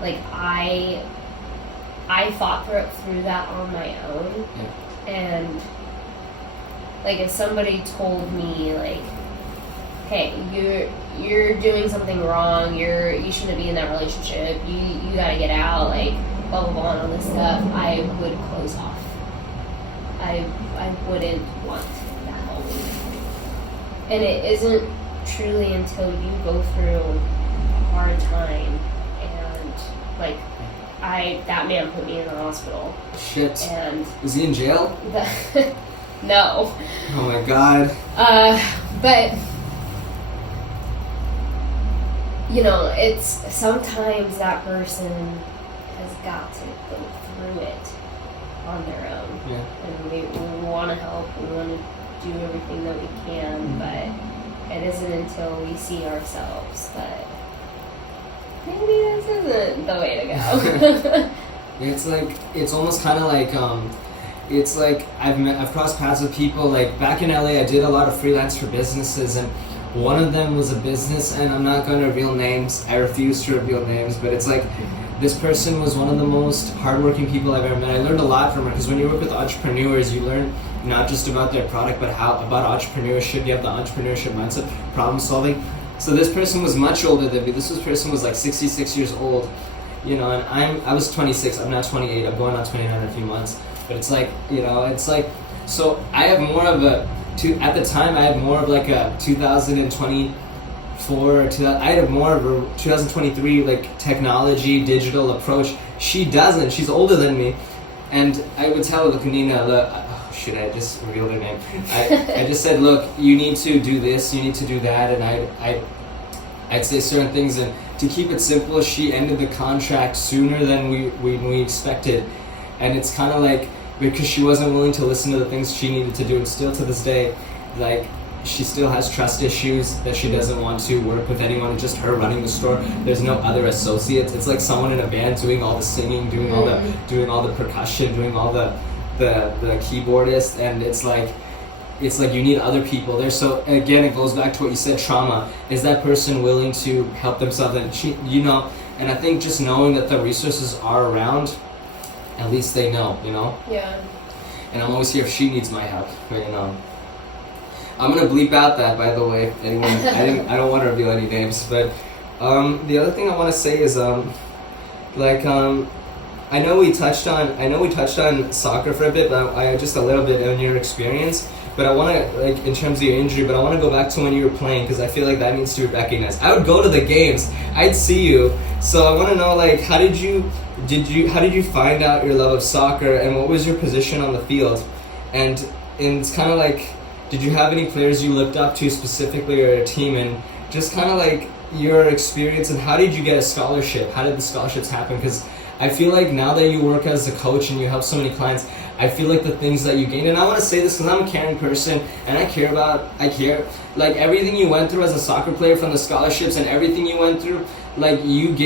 like I fought through that on my own. Yeah. And like if somebody told me like, hey, you're doing something wrong, you shouldn't be in that relationship, you gotta get out, like blah blah blah and all this stuff, I would close off. I wouldn't want that help. And it isn't truly until you go through a hard time, and like that man put me in the hospital. Shit. And is he in jail? No. Oh my god. But you know, it's sometimes that person has got to go through it on their own. Yeah. And we want to help, we want to do everything that we can, but it isn't until we see ourselves that maybe this isn't the way to go. It's almost kind of like, it's like I've crossed paths with people, like back in LA I did a lot of freelance for businesses, and one of them was a business, and I'm not going to reveal names, I refuse to reveal names, but it's like this person was one of the most hardworking people I've ever met. I learned a lot from her, because when you work with entrepreneurs, you learn not just about their product, but about entrepreneurship. You have the entrepreneurship mindset, problem solving. So this person was much older than me. This person was like 66 years old, you know, and I was 26, I'm now 28, I'm going on 29 in a few months. But it's like, you know, it's like, so I have more of at the time I had more of like a 2024, I had more of a 2023 like technology, digital approach. She doesn't, she's older than me. And I would tell Nina, I just revealed her name. I just said, look, you need to do this, you need to do that, and I'd say certain things, and to keep it simple, she ended the contract sooner than we expected. And it's kind of like, because she wasn't willing to listen to the things she needed to do, and still to this day, like, she still has trust issues that she doesn't want to work with anyone. It's just her running the store. There's no other associates. It's like someone in a band doing all the singing, doing all the percussion, doing all the keyboardist, and it's like you need other people there. So again, it goes back to what you said, trauma. Is that person willing to help themselves? And she, you know, and I think just knowing that the resources are around, at least they know, you know? Yeah. And I'm always here if she needs my help, but, you know. I'm gonna bleep out that, by the way. Anyone, I don't want to reveal any names, but the other thing I want to say is I know we touched on soccer for a bit, but I just a little bit on your experience. But I want to, like, in terms of your injury, but I want to go back to when you were playing, because I feel like that needs to be recognized. I would go to the games, I'd see you, so I want to know, like, how did you find out your love of soccer, and what was your position on the field? And it's kind of like, did you have any players you looked up to specifically, or a team, and just kind of like your experience, and how did you get a scholarship? How did the scholarships happen? Because I feel like now that you work as a coach and you help so many clients, I feel like the things that you gain, and I want to say this because I'm a caring person and I care, like everything you went through as a soccer player, from the scholarships and everything you went through, like you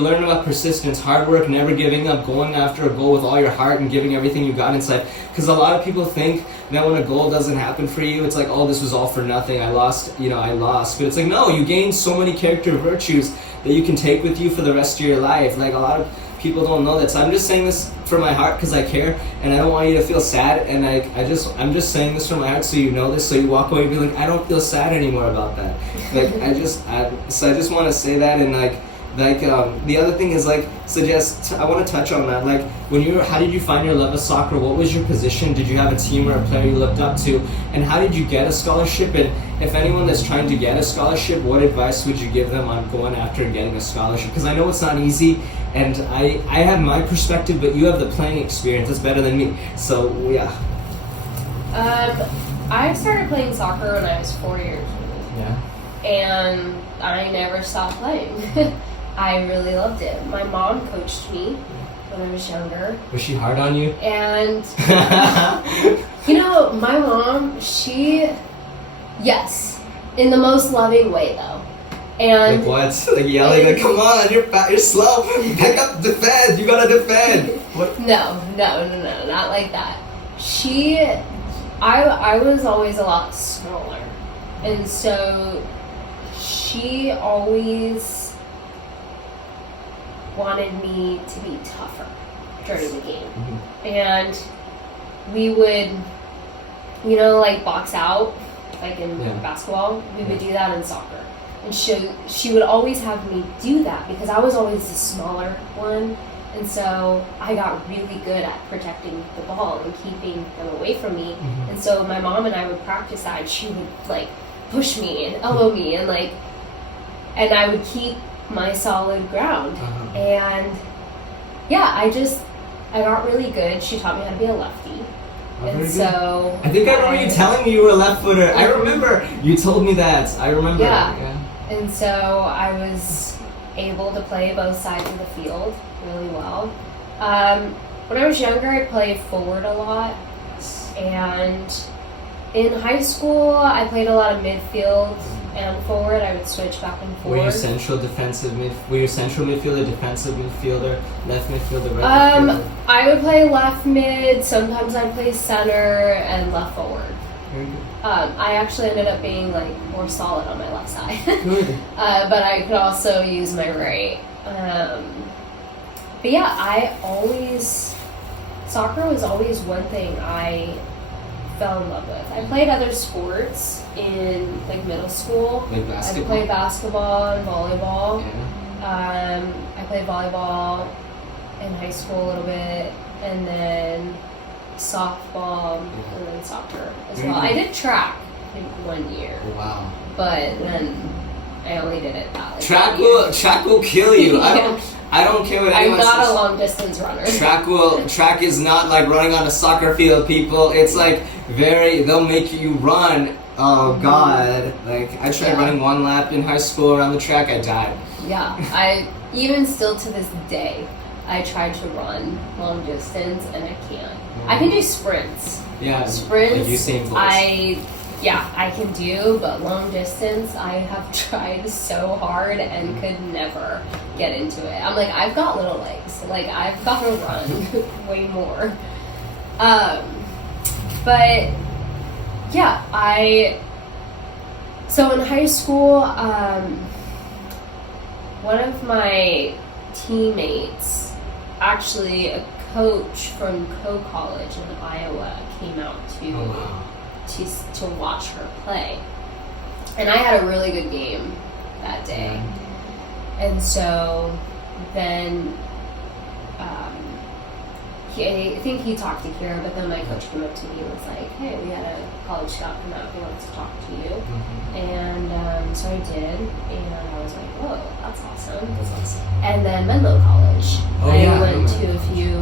learn about persistence, hard work, never giving up, going after a goal with all your heart and giving everything you got inside. Because a lot of people think that when a goal doesn't happen for you, it's like, oh, this was all for nothing, I lost. But it's like, no, you gain so many character virtues that you can take with you for the rest of your life. Like a lot of people don't know that. So I'm just saying this from my heart because I care, and I don't want you to feel sad. And I'm just saying this from my heart so you know this, so you walk away and be like, I don't feel sad anymore about that. Like I just want to say that. And the other thing is I want to touch on that. Like how did you find your love of soccer? What was your position? Did you have a team or a player you looked up to? And how did you get a scholarship? And if anyone that's trying to get a scholarship, what advice would you give them on going after and getting a scholarship? Because I know it's not easy, and I have my perspective, but you have the playing experience. That's better than me. So yeah. I started playing soccer when I was 4 years old. Yeah. And I never stopped playing. I really loved it. My mom coached me when I was younger. Was she hard on you? And, my mom, yes, in the most loving way though. And like what? Like yelling, like, come on, you're fat, you're slow, pick up, defend, you gotta defend. What? No, not like that. I was always a lot smaller. And so she always wanted me to be tougher during the game. Mm-hmm. And we would, box out, like in basketball. We would do that in soccer. And she would always have me do that because I was always the smaller one. And so I got really good at protecting the ball and keeping them away from me. Mm-hmm. And so my mom and I would practice that, and she would push me and elbow me and I would keep my solid ground. Uh-huh. And I got really good. She taught me how to be a lefty. And so I think I remember you telling me you were a left footer. Mm-hmm. I remember you told me that. I remember. Yeah. And so I was able to play both sides of the field really well. When I was younger, I played forward a lot. And in high school, I played a lot of midfield and forward. I would switch back and forth. Were you central midfielder, defensive midfielder, left midfielder, right midfielder? I would play left mid. Sometimes I'd play center and left forward. Very good. I actually ended up being more solid on my left side. Good. But I could also use my right. But yeah, soccer was always one thing I fell in love with. I played other sports in middle school. Like basketball? I played basketball and volleyball. Yeah. I played volleyball in high school a little bit, and then softball, and then soccer as well. I did track, I think, 1 year. Wow. But then I only did it that track will kill you. Yeah. I don't care what anyone says. I'm not a long distance runner. Track is not like running on a soccer field, people. It's they'll make you run. Oh God. I tried running one lap in high school around the track, I died. Yeah. I even still to this day, I tried to run long distance and I can't. I can do sprints. Yeah. Sprints. Like Usain Bolt. I can do, but long distance, I have tried so hard and could never get into it. I'm I've got little legs. I've got to run way more. But yeah, so in high school, one of my teammates, actually a coach from College in Iowa, came out to watch her play. And I had a really good game that day. And so then I think he talked to Kira, but then my coach came up to me and was like, hey, we had a college scout come out, he wants to talk to you. Mm-hmm. And so I did, and I was like, whoa, that's awesome. And then Menlo College. I went to a few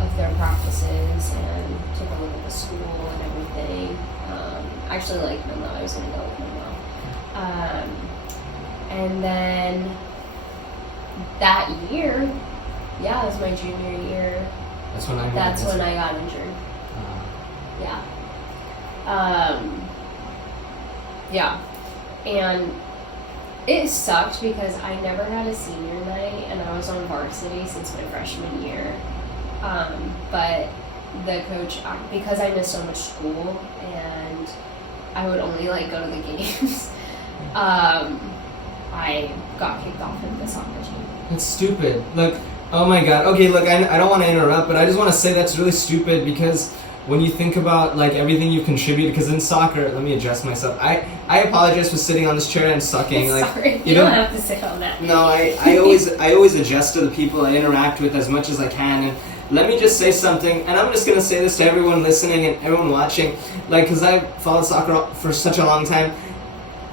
of their practices and took a look at the school and everything. I actually liked Menlo. I was going to go with Menlo. And then that year, Yeah, it was my junior year. That's when I got injured. Yeah. Yeah. And it sucked because I never had a senior night, and I was on varsity since my freshman year. But the coach, because I missed so much school and I would only like go to the games, I got kicked off of the soccer team. It's stupid. Like, oh my god. Okay, look, I don't want to interrupt, but I just want to say that's really stupid because when you think about like everything you've contributed, because in soccer, let me adjust myself. I apologize for sitting on this chair and sucking. Like, sorry, you don't have to sit on that. No, I always adjust to the people I interact with as much as I can. And let me just say something, and I'm just gonna say this to everyone listening and everyone watching, like, because I've followed soccer for such a long time.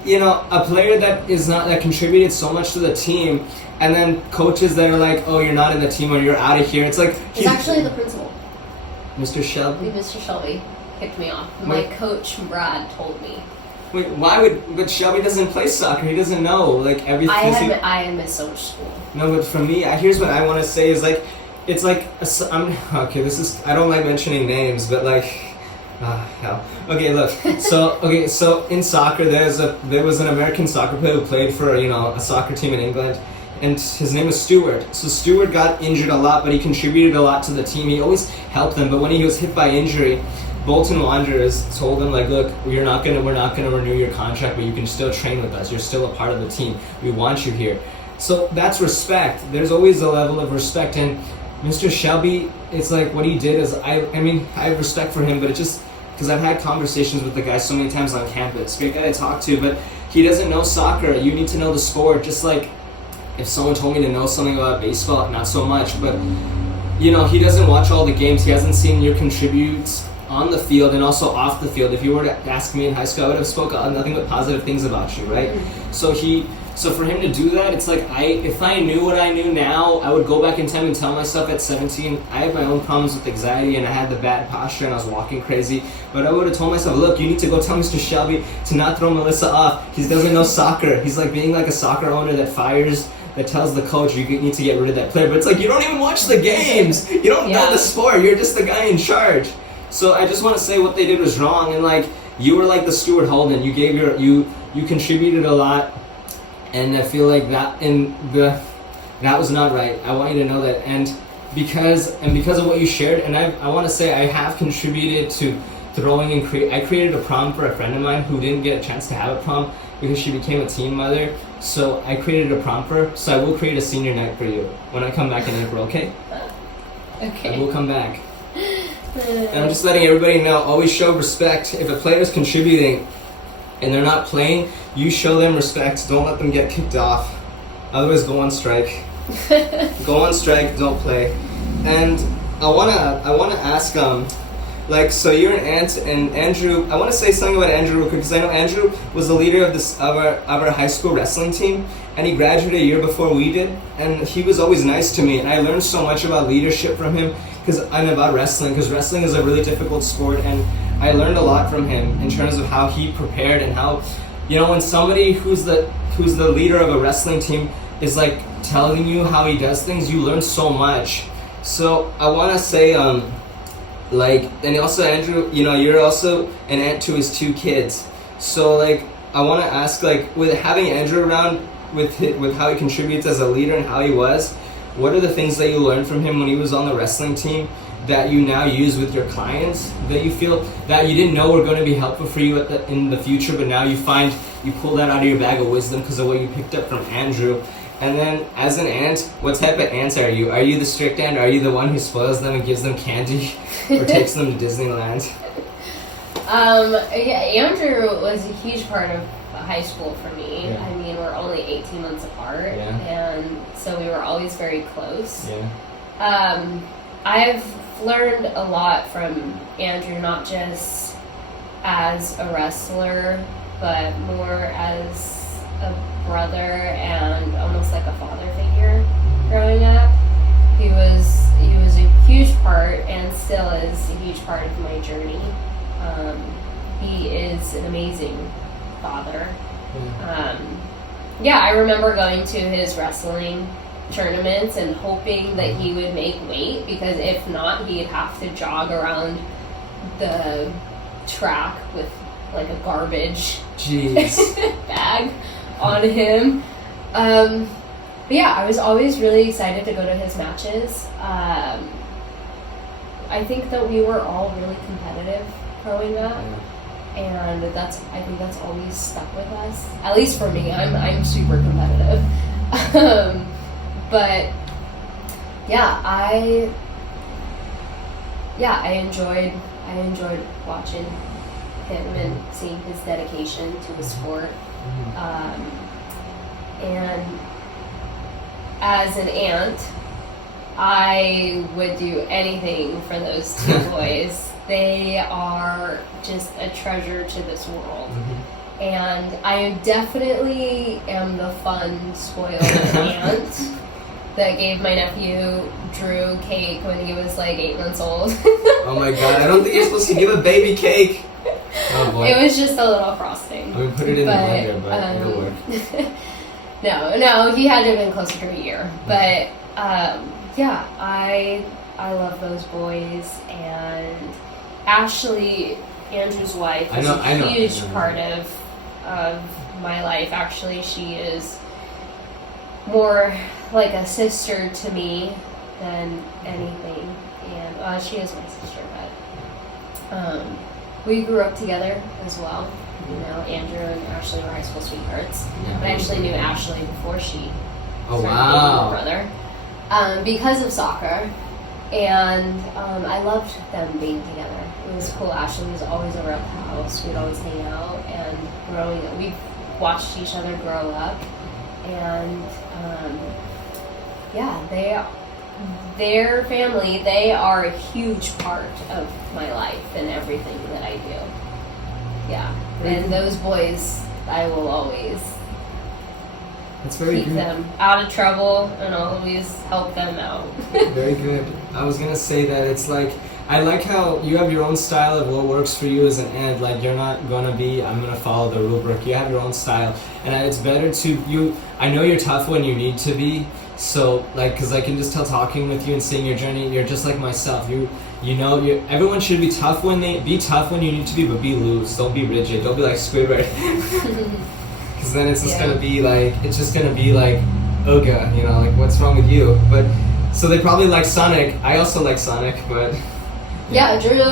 You know, a player that contributed so much to the team, and then coaches that are like, oh, you're not in the team or you're out of here. It's like it's actually the principal. Mr. Shelby? Mr. Shelby kicked me off. My coach, Brad, told me. Wait, but Shelby doesn't play soccer. He doesn't know, like, everything. I had missed so much school. No, but for me, here's what I want to say is, like, it's like, I don't like mentioning names, but, like, hell. Okay, look, so in soccer, there was an American soccer player who played for, a soccer team in England, and his name was Stewart. So Stewart got injured a lot, but he contributed a lot to the team. He always helped them, but when he was hit by injury, Bolton Wanderers told him, like, look, we're not gonna renew your contract, but you can still train with us. You're still a part of the team. We want you here. So that's respect. There's always a level of respect, and Mr. Shelby, it's like what he did is, I have respect for him, but it just, because I've had conversations with the guy so many times on campus. Great guy to talk to, but he doesn't know soccer. You need to know the sport, just like if someone told me to know something about baseball, not so much, but he doesn't watch all the games. He hasn't seen your contributes on the field and also off the field. If you were to ask me in high school, I would have spoken nothing but positive things about you, right? So for him to do that, it's like if I knew what I knew now, I would go back in time and tell myself at 17, I had my own problems with anxiety and I had the bad posture and I was walking crazy, but I would have told myself, look, you need to go tell Mr. Shelby to not throw Melissa off. He doesn't know soccer. He's like being like a soccer owner that tells the coach you need to get rid of that player, but it's like you don't even watch the games. You don't know the sport. You're just the guy in charge. So I just want to say what they did was wrong, and like you were like the Stuart Holden. You gave you contributed a lot, and I feel like that was not right. I want you to know that, and because of what you shared, and I want to say I have contributed to throwing and I created a prom for a friend of mine who didn't get a chance to have a prom because she became a teen mother. So I created a prom for her. So I will create a senior night for you when I come back in April. Okay? Okay. I will come back. And I'm just letting everybody know, always show respect. If a player is contributing and they're not playing, you show them respect. Don't let them get kicked off. Otherwise, go on strike. Go on strike, don't play. And I wanna ask, so you're an Ant, and Andrew, I want to say something about Andrew real quick, because I know Andrew was the leader of our high school wrestling team, and he graduated a year before we did, and he was always nice to me, and I learned so much about leadership from him, and about wrestling, because wrestling is a really difficult sport, and I learned a lot from him in terms of how he prepared, and how, when somebody who's the leader of a wrestling team is like telling you how he does things, you learn so much. So I want to say, and also Andrew, you're also an aunt to his 2 kids. So I want to ask, with having Andrew around, with how he contributes as a leader and how he was, what are the things that you learned from him when he was on the wrestling team that you now use with your clients, that you feel that you didn't know were going to be helpful for you in the future, but now you find you pull that out of your bag of wisdom because of what you picked up from Andrew? And then, as an aunt, what type of aunt are you? Are you the strict aunt? Are you the one who spoils them and gives them candy or takes them to Disneyland? Andrew was a huge part of high school for me. Yeah. I mean, we're only 18 months apart, and so we were always very close. Yeah. I've learned a lot from Andrew, not just as a wrestler, but more as a brother and almost like a father figure growing up. He was a huge part, and still is a huge part of my journey. He is an amazing father. I remember going to his wrestling tournaments and hoping that he would make weight, because if not, he'd have to jog around the track with like a garbage bag on him. But yeah, I was always really excited to go to his matches. I think that we were all really competitive growing up. And I think that's always stuck with us. At least for me, I'm super competitive. But yeah, I enjoyed watching him and seeing his dedication to the sport. And as an aunt, I would do anything for those two boys. They are just a treasure to this world. And I definitely am the fun, spoiled aunt that gave my nephew Drew cake when he was like 8 months old. Oh my god, I don't think you're supposed to give a baby cake. Oh boy. It was just a little frosting. I would put it in the blender, but it'll work. No, he had to have been closer to a year. But yeah, I love those boys. And Ashley, Andrew's wife, is a huge part of my life. Actually, she is more like a sister to me than anything. And she is my sister, but we grew up together as well. You know, Andrew and Ashley were high school sweethearts. I actually knew Ashley before she started dating my brother because of soccer. And I loved them being together. It was cool. Ashley was always over at the house. We'd always hang out. And growing up, we watched each other grow up. And yeah, their family, they are a huge part of my life and everything that I do. Yeah. And those boys, I will always keep them out of trouble and always help them out. Very good. I was gonna say that it's like, I like how you have your own style of what works for you as an aunt. Like, you're not gonna be, I'm gonna follow the rubric. You have your own style, and it's better to I know you're tough when you need to be. So like, cause I can just tell talking with you and seeing your journey, you're just like myself. Everyone should be tough when you need to be, but be loose. Don't be rigid. Don't be like Squidward. Because then it's just gonna be like, Ooga, you know, like, what's wrong with you? But so they probably like Sonic. I also like Sonic, but yeah, Drew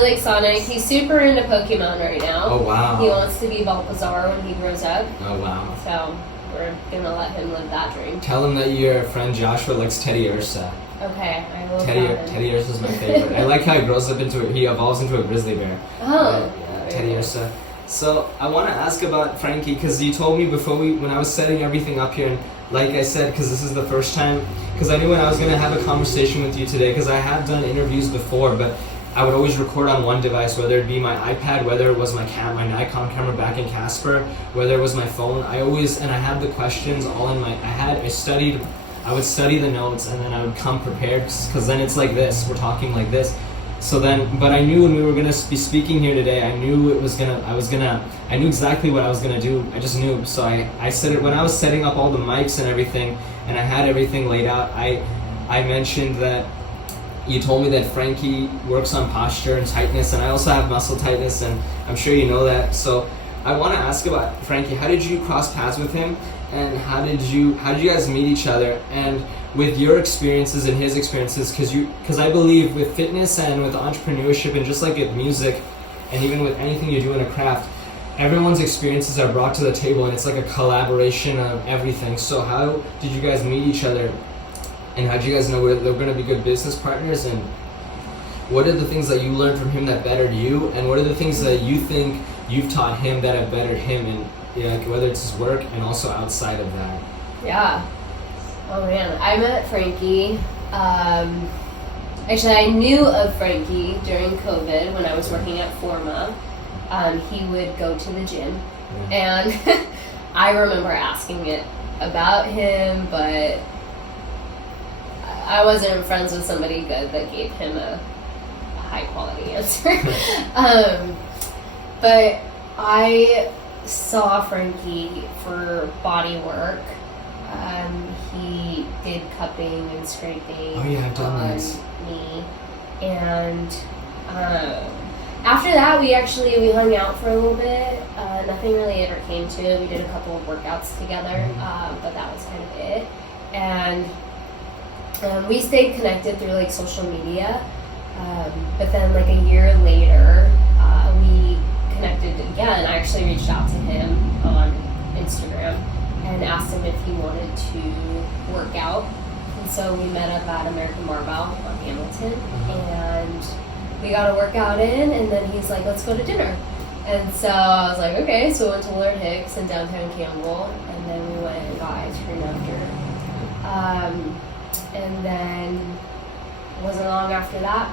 likes Sonic. He's super into Pokemon right now. Oh wow. He wants to be Balthazar when he grows up. Oh wow. So we're gonna let him live that dream. Tell him that your friend Joshua likes Teddy Ursa. Okay, I will. Teddy Ursa's my favorite. I like how he evolves into a grizzly bear. Oh. Teddy Ursa. So I want to ask about Frankie, because you told me when I was setting everything up here, and like I said, because this is the first time, because I knew when I was going to have a conversation with you today, because I have done interviews before, but I would always record on one device, whether it be my iPad, whether it was my Nikon camera back in Casper, whether it was my phone. I had the questions all in I would study the notes, and then I would come prepared, because then it's like this, we're talking like this. So then, but I knew when we were going to be speaking here today, I knew I knew exactly what I was going to do. I just knew. So I said it when I was setting up all the mics and everything, and I had everything laid out, I mentioned that you told me that Frankie works on posture and tightness, and I also have muscle tightness, and I'm sure you know that. So I want to ask about Frankie. How did you cross paths with him, and how did you guys meet each other? And with your experiences and his experiences, because I believe with fitness and with entrepreneurship and just like with music and even with anything you do in a craft, everyone's experiences are brought to the table, and it's like a collaboration of everything. So how did you guys meet each other, and how did you guys know they're going to be good business partners? And what are the things that you learned from him that bettered you, and what are the things that you think you've taught him that have bettered him, and whether it's his work and also outside of that? Yeah. Oh man, I met Frankie. Actually, I knew of Frankie during COVID when I was working at Forma. He would go to the gym, and I remember asking it about him, but I wasn't friends with somebody good that gave him a high quality answer. But I saw Frankie for body work He did cupping and scraping I've done on this. me. And after that, we hung out for a little bit. Nothing really ever came to it. We did a couple of workouts together, but that was kind of it. And we stayed connected through like social media. But then like a year later, we connected again. I actually reached out to him on Instagram and asked him if he wanted to work out. And so we met up at American Barbell on Hamilton, and we got a workout in, and then he's like, let's go to dinner. And so I was like, okay. So we went to Lord Hicks in downtown Convo, and then we went and got ice cream after. And then it wasn't long after that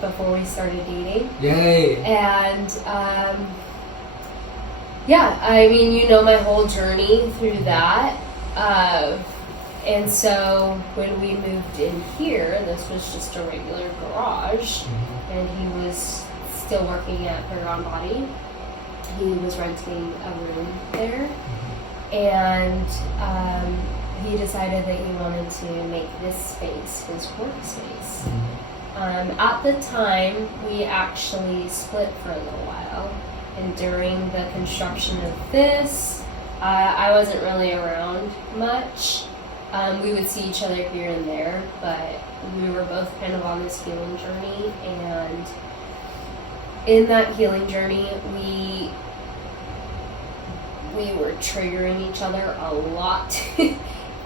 before we started dating. Yay! And yeah, I mean, you know my whole journey through that. And so when we moved in here, this was just a regular garage, and he was still working at Paragon Body. He was renting a room there, and he decided that he wanted to make this space his workspace. At the time, we actually split for a little while, and during the construction of this, I wasn't really around much. We would see each other here and there, but we were both kind of on this healing journey, and in that healing journey, we were triggering each other a lot,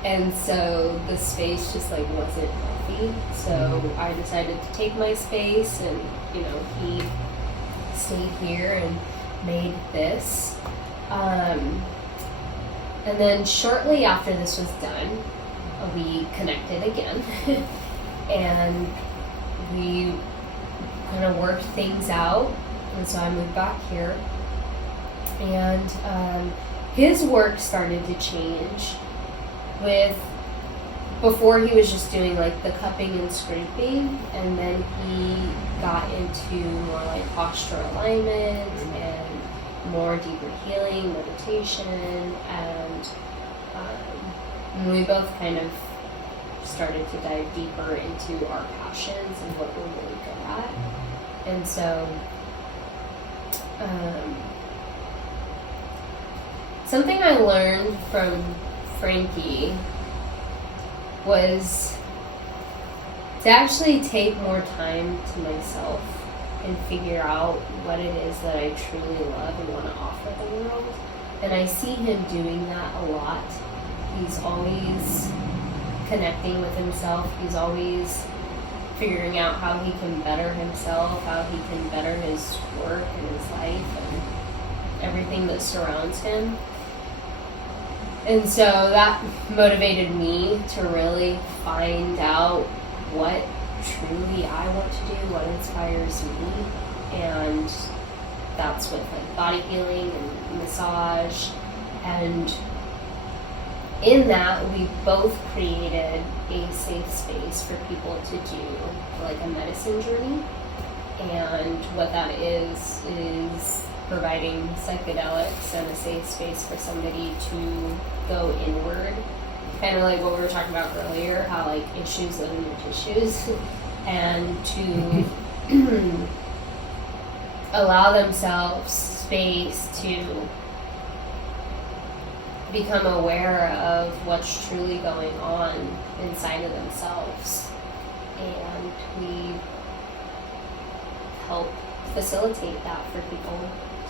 and so the space just like wasn't healthy. So I decided to take my space, and he stayed here and made this. And then shortly after this was done, we connected again, and we kind of worked things out. And so I moved back here, and his work started to change. Before he was just doing like the cupping and scraping, and then he got into more like posture alignment and more deeper healing, meditation, and we both kind of started to dive deeper into our passions and what we're really good at. And so something I learned from Frankie was to actually take more time to myself and figure out what it is that I truly love and want to offer the world. And I see him doing that a lot. He's always connecting with himself. He's always figuring out how he can better himself, how he can better his work and his life and everything that surrounds him. And so that motivated me to really find out what truly I want to do, what inspires me, and that's with like body healing and massage. And in that, we both created a safe space for people to do like a medicine journey. And what that is providing psychedelics and a safe space for somebody to go inward, kind of like what we were talking about earlier, how like issues live in your tissues, and to allow themselves space to become aware of what's truly going on inside of themselves. And we help facilitate that for people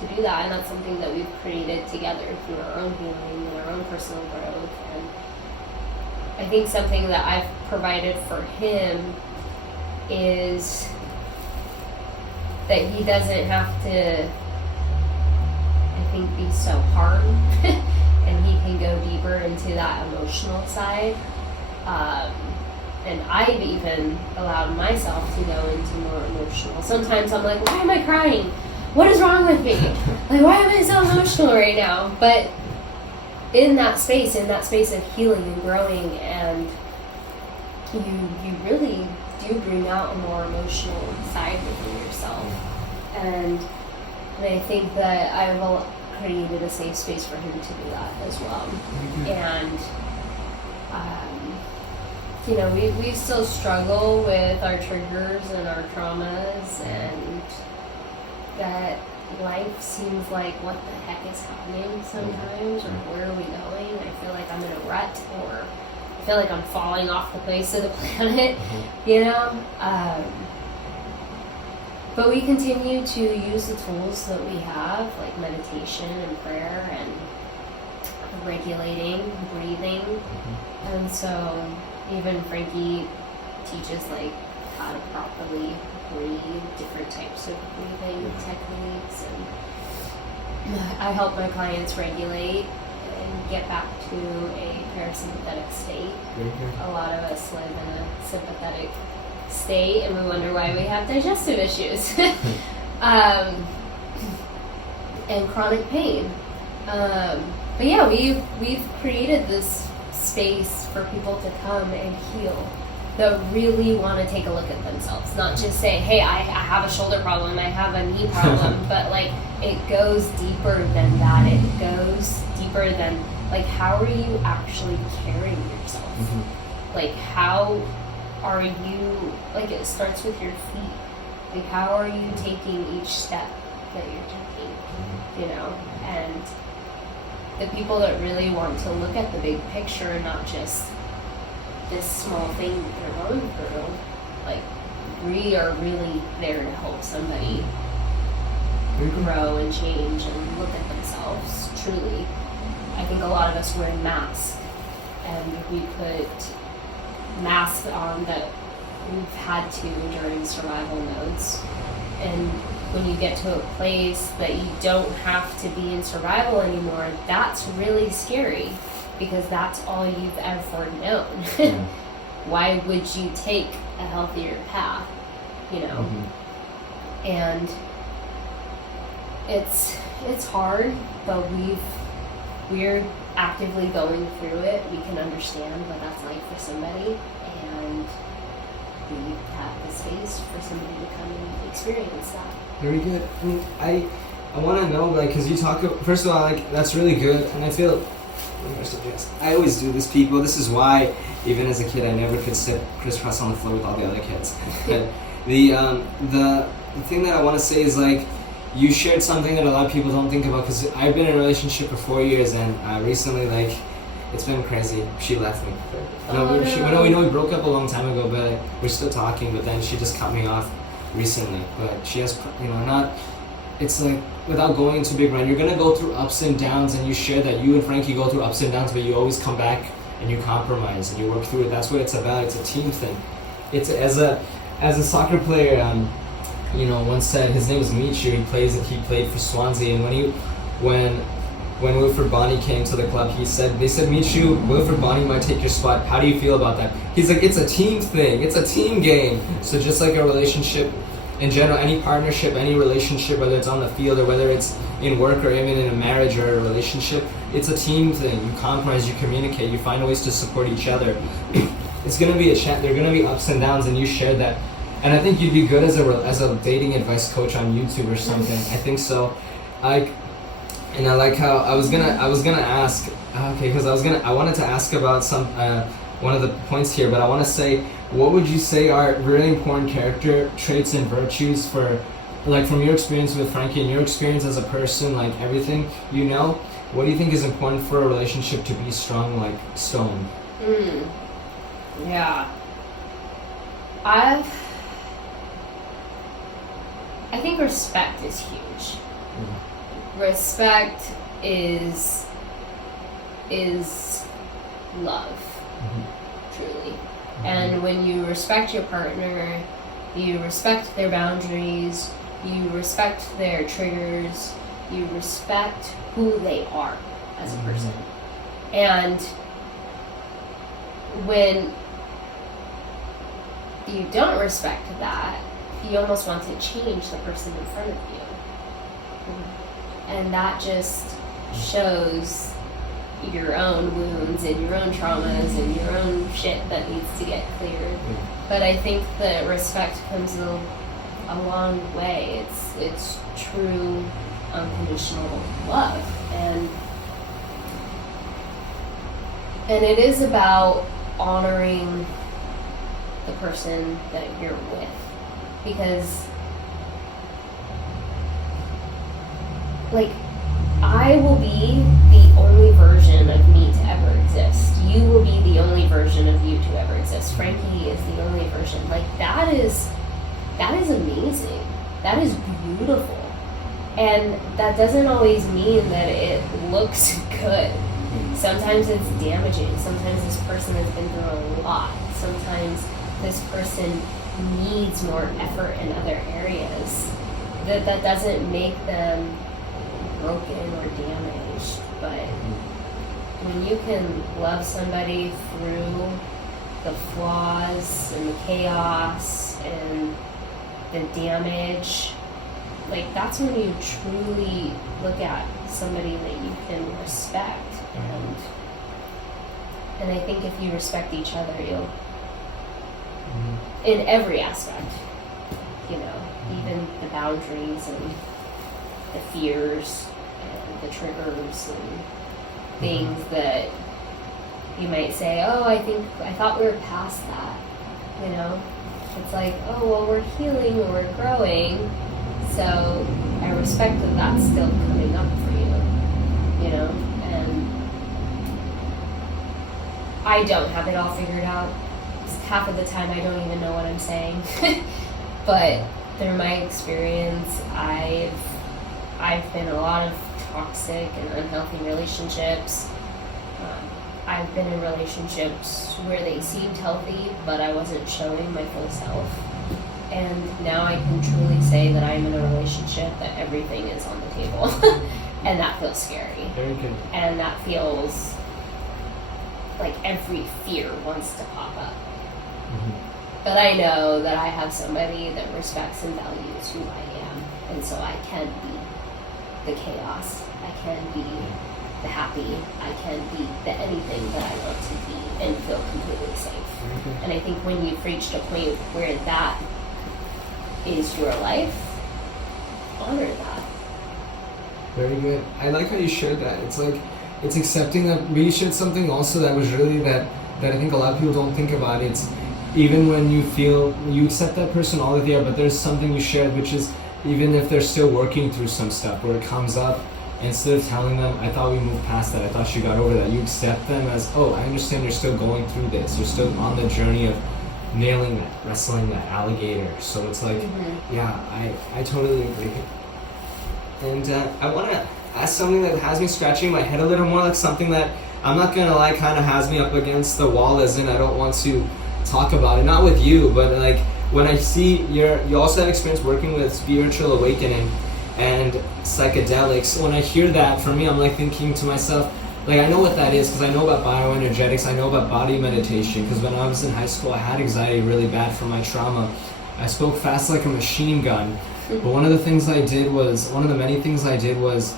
to do that, and that's something that we've created together through our own healing and our own personal growth. And I think something that I've provided for him is that he doesn't have to, I think, be so hard and he can go deeper into that emotional side. And I've even allowed myself to go into more emotional. Sometimes I'm like, why am I crying? What is wrong with me? Like, why am I so emotional right now? But in that space of healing and growing, and you really do bring out a more emotional side within yourself. And I think that I've created a safe space for him to do that as well. And You know, we still struggle with our triggers and our traumas, and that life seems like, what the heck is happening sometimes, or where are we going? I feel like I'm in a rut, or I feel like I'm falling off the face of the planet, you know? But we continue to use the tools that we have, like meditation and prayer and regulating, breathing. And so even Frankie teaches like how to properly breathe, different types of breathing techniques, and I help my clients regulate and get back to a parasympathetic state. A lot of us live in a sympathetic state, and we wonder why we have digestive issues and chronic pain. But yeah, we've created this space for people to come and heal, that really want to take a look at themselves, not just say, hey, I have a shoulder problem, I have a knee problem, but like it goes deeper than that. It goes deeper than like, how are you actually carrying yourself? Like, how are you, like, it starts with your feet. Like, how are you taking each step that you're taking, you know? And the people that really want to look at the big picture, not just this small thing that they're going through, like, we are really there to help somebody grow and change and look at themselves, truly. I think a lot of us wear masks, and we put masks on that we've had to during survival modes. And when you get to a place that you don't have to be in survival anymore, that's really scary, because that's all you've ever known. Why would you take a healthier path, you know? And it's hard, but we're actively going through it. We can understand what that's like for somebody, and we have the space for somebody to come and experience that. Very good. I mean, I want to know, like, because you talk, first of all, like, that's really good, and I feel, I always do this, people. This is why, even as a kid, I never could sit crisscross on the floor with all the other kids. But the thing that I want to say is, like, you shared something that a lot of people don't think about, because I've been in a relationship for 4 years, and recently, like, it's been crazy. She left me. We broke up a long time ago, but we're still talking, but then she just cut me off recently. But she has, it's like, without going into big run, you're going to go through ups and downs, and you share that you and Frankie go through ups and downs, but you always come back and you compromise and you work through it. That's what it's about. It's a team thing. It's as a soccer player, once said, his name is Michu, he played for Swansea, and when Wilfred Bonny came to the club, they said, Michu, Wilfred Bonny might take your spot. How do you feel about that? He's like, it's a team thing. It's a team game. So just like a relationship in general, any partnership, any relationship, whether it's on the field or whether it's in work or even in a marriage or a relationship, it's a team thing. You compromise, you communicate, you find ways to support each other. It's going to be there are going to be ups and downs, and you shared that. And I think you'd be good as a dating advice coach on YouTube or something. I think so. And I like how I was gonna ask, because I wanted to ask about some one of the points here, but I want to say, what would you say are really important character traits and virtues for, like, from your experience with Frankie and your experience as a person, like everything, what do you think is important for a relationship to be strong, like stone? Yeah. I think respect is huge. Respect is love, truly. And when you respect your partner, you respect their boundaries, you respect their triggers, you respect who they are as a person. And when you don't respect that, you almost want to change the person in front of you. And that just shows your own wounds and your own traumas and your own shit that needs to get cleared. But I think that respect comes a long way. It's true unconditional love. And And it is about honoring the person that you're with, because like I will be the only version of me to ever exist. You will be the only version of you to ever exist. Frankie is the only version. Like that is amazing. That is beautiful. And that doesn't always mean that it looks good. Sometimes it's damaging. Sometimes this person has been through a lot. Sometimes this person needs more effort in other areas. That doesn't make them broken or damaged. But when you can love somebody through the flaws and the chaos and the damage, like that's when you truly look at somebody that you can respect. And I think if you respect each other, you'll in every aspect, you know, even the boundaries and the fears and the triggers and things that you might say, oh, I thought we were past that, you know. It's like, oh, well, we're healing or we're growing, so I respect that that's still coming up for you, you know. And I don't have it all figured out. Half of the time I don't even know what I'm saying. But through my experience, I've been in a lot of toxic and unhealthy relationships. I've been in relationships where they seemed healthy, but I wasn't showing my full self. And now I can truly say that I'm in a relationship that everything is on the table. And that feels scary. Very good. And that feels like every fear wants to pop up. But I know that I have somebody that respects and values who I am. And so I can be the chaos. I can be the happy. I can be the anything that I want to be and feel completely safe. And I think when you've reached a point where that is your life, honor that. Very good. I like how you shared that. It's like, it's accepting that we shared something also that was really that I think a lot of people don't think about. It's even when you feel you accept that person all the way, but there's something you shared, which is even if they're still working through some stuff where it comes up, instead of telling them, I thought we moved past that, I thought you got over that, you accept them as, oh, I understand you're still going through this, you're still on the journey of nailing that, wrestling that alligator. So it's like, yeah, I totally agree. And I want to ask something that has me scratching my head a little more, like something that I'm not gonna lie, kind of has me up against the wall, as in I don't want to talk about it, not with you, but like when I see you also have experience working with spiritual awakening and psychedelics. When I hear that, for me, I'm like thinking to myself, like I know what that is because I know about bioenergetics, I know about body meditation, because when I was in high school I had anxiety really bad from my trauma. I spoke fast like a machine gun. But one of the many things I did was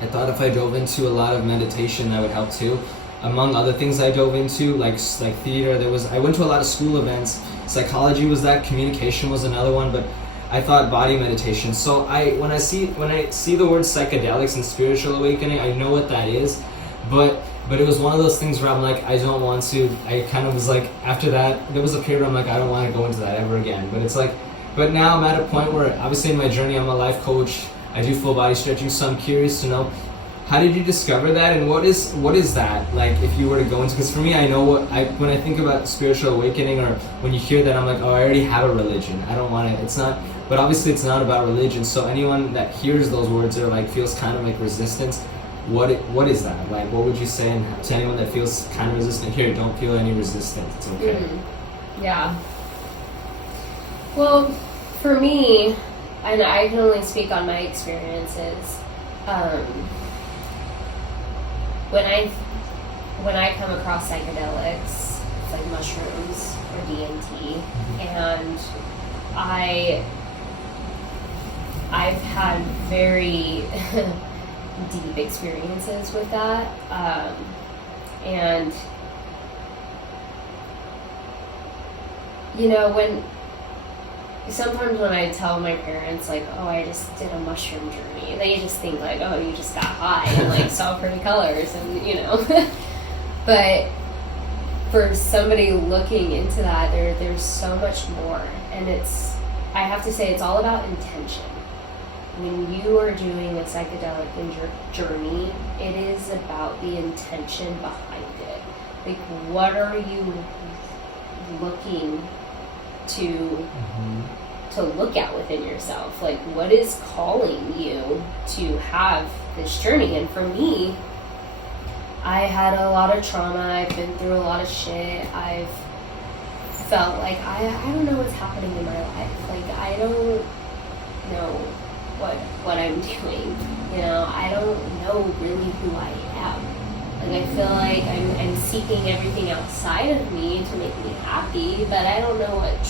I thought if I dove into a lot of meditation that would help too. Among other things I dove into, like theater, I went to a lot of school events. Psychology was that, communication was another one, but I thought body meditation. So when I see the word psychedelics and spiritual awakening, I know what that is, but it was one of those things where I'm like, I don't want to. I kind of was like, after that, there was a period where I'm like, I don't want to go into that ever again. But it's like, but now I'm at a point where obviously in my journey, I'm a life coach. I do full body stretching, so I'm curious to know, how did you discover that, and what is that like if you were to go into? Because for me, I know when I think about spiritual awakening, or when you hear that, I'm like, oh, I already have a religion. I don't want it. It's not. But obviously, it's not about religion. So anyone that hears those words or like feels kind of like resistance, what is that? Like, what would you say to anyone that feels kind of resistant? Here, don't feel any resistance. It's okay. Yeah. Well, for me, and I can only speak on my experiences. When I come across psychedelics, it's like mushrooms or DMT, and I've had very deep experiences with that, and you know, sometimes when I tell my parents, like, oh, I just did a mushroom journey, they just think like, oh, you just got high and like saw pretty colors, and you know. But for somebody looking into that, there's so much more. And I have to say, it's all about intention. When you are doing a psychedelic journey, it is about the intention behind it. Like, what are you looking to look at within yourself? Like, what is calling you to have this journey? And for me, I had a lot of trauma. I've been through a lot of shit. I've felt like I don't know what's happening in my life. Like, I don't know what I'm doing. You know, I don't know really who I am. Like, I feel like I'm seeking everything outside of me to make me happy, but I don't know what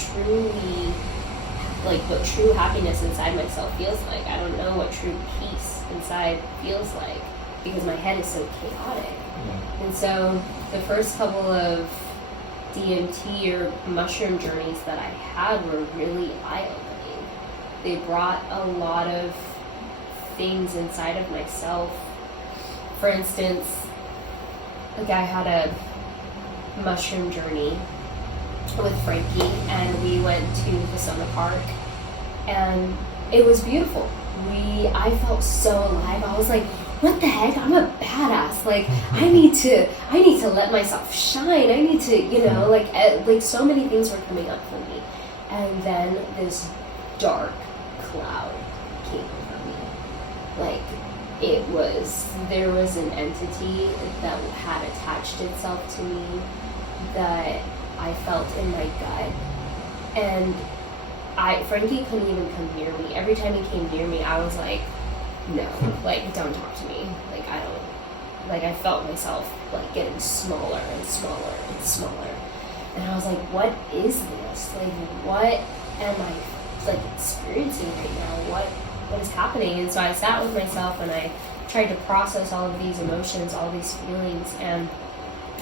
true happiness inside myself feels like. I don't know what true peace inside feels like, because my head is so chaotic. Yeah. And so the first couple of DMT or mushroom journeys that I had were really eye-opening. They brought a lot of things inside of myself. For instance, like, I had a mushroom journey with Frankie, and we went to the summer park, and it was beautiful. I felt so alive. I was like, what the heck? I'm a badass. Like, I need to let myself shine. I need to, you know, like so many things were coming up for me. And then this dark cloud came over me. Like, there was an entity that had attached itself to me that I felt in my gut. And Frankie couldn't even come near me. Every time he came near me, I was like, no, like, don't talk to me. Like, I felt myself, like, getting smaller and smaller and smaller. And I was like, what is this? Like, what am I, like, experiencing right now? What is happening? And so I sat with myself and I tried to process all of these emotions, all these feelings. And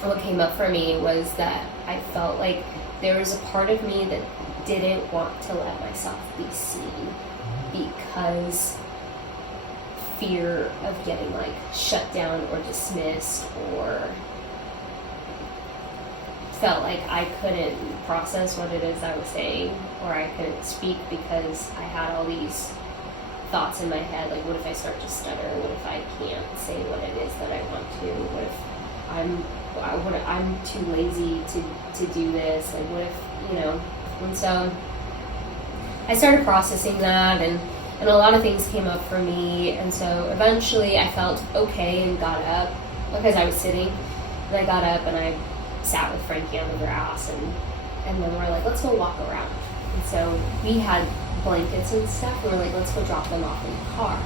what came up for me was that I felt like there was a part of me that didn't want to let myself be seen because fear of getting, like, shut down or dismissed, or felt like I couldn't process what it is I was saying, or I couldn't speak because I had all these thoughts in my head, like, what if I start to stutter? What if I can't say what it is that I want to? What if I'm too lazy to do this? Like, what if, you know? And so I started processing that, and a lot of things came up for me. And so eventually I felt okay and got up, because I was sitting, and I got up and I sat with Frankie on the grass, and then we're like, let's go walk around. And so we had blankets and stuff, and we're like, let's go drop them off in the car.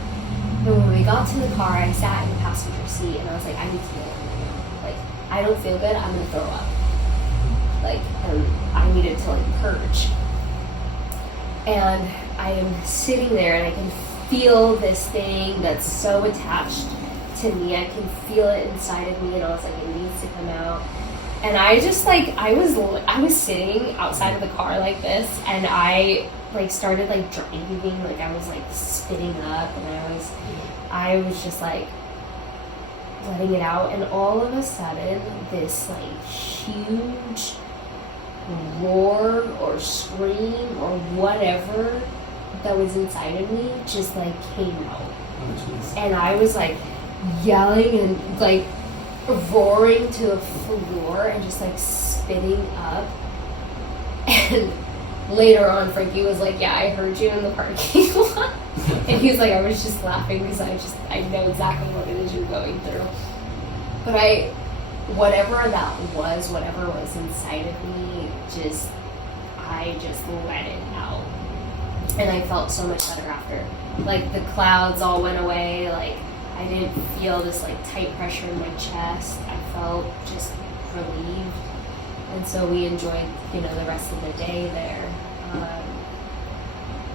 And when we got to the car, I sat in the passenger seat, and I was like, I need to go right now. Like, I don't feel good, I'm gonna throw up. Like, I needed to, like, purge. And I am sitting there, and I can feel this thing that's so attached to me. I can feel it inside of me, and I was like, it needs to come out. And I just, like, I was sitting outside of the car like this, and I, like, started, like, driving, like, I was, like, spitting up, and I was just, like, letting it out. And all of a sudden, this, like, huge roar or scream or whatever that was inside of me just, like, came out. And I was, like, yelling and, like, roaring to the floor and just, like, spitting up. And later on, Frankie was like, yeah, I heard you in the parking lot. And he was like, I was just laughing because I know exactly what it is you're going through. But whatever that was, whatever was inside of me, I just let it out. And I felt so much better after. Like, the clouds all went away. Like, I didn't feel this, like, tight pressure in my chest. I felt just relieved. And so we enjoyed, you know, the rest of the day there.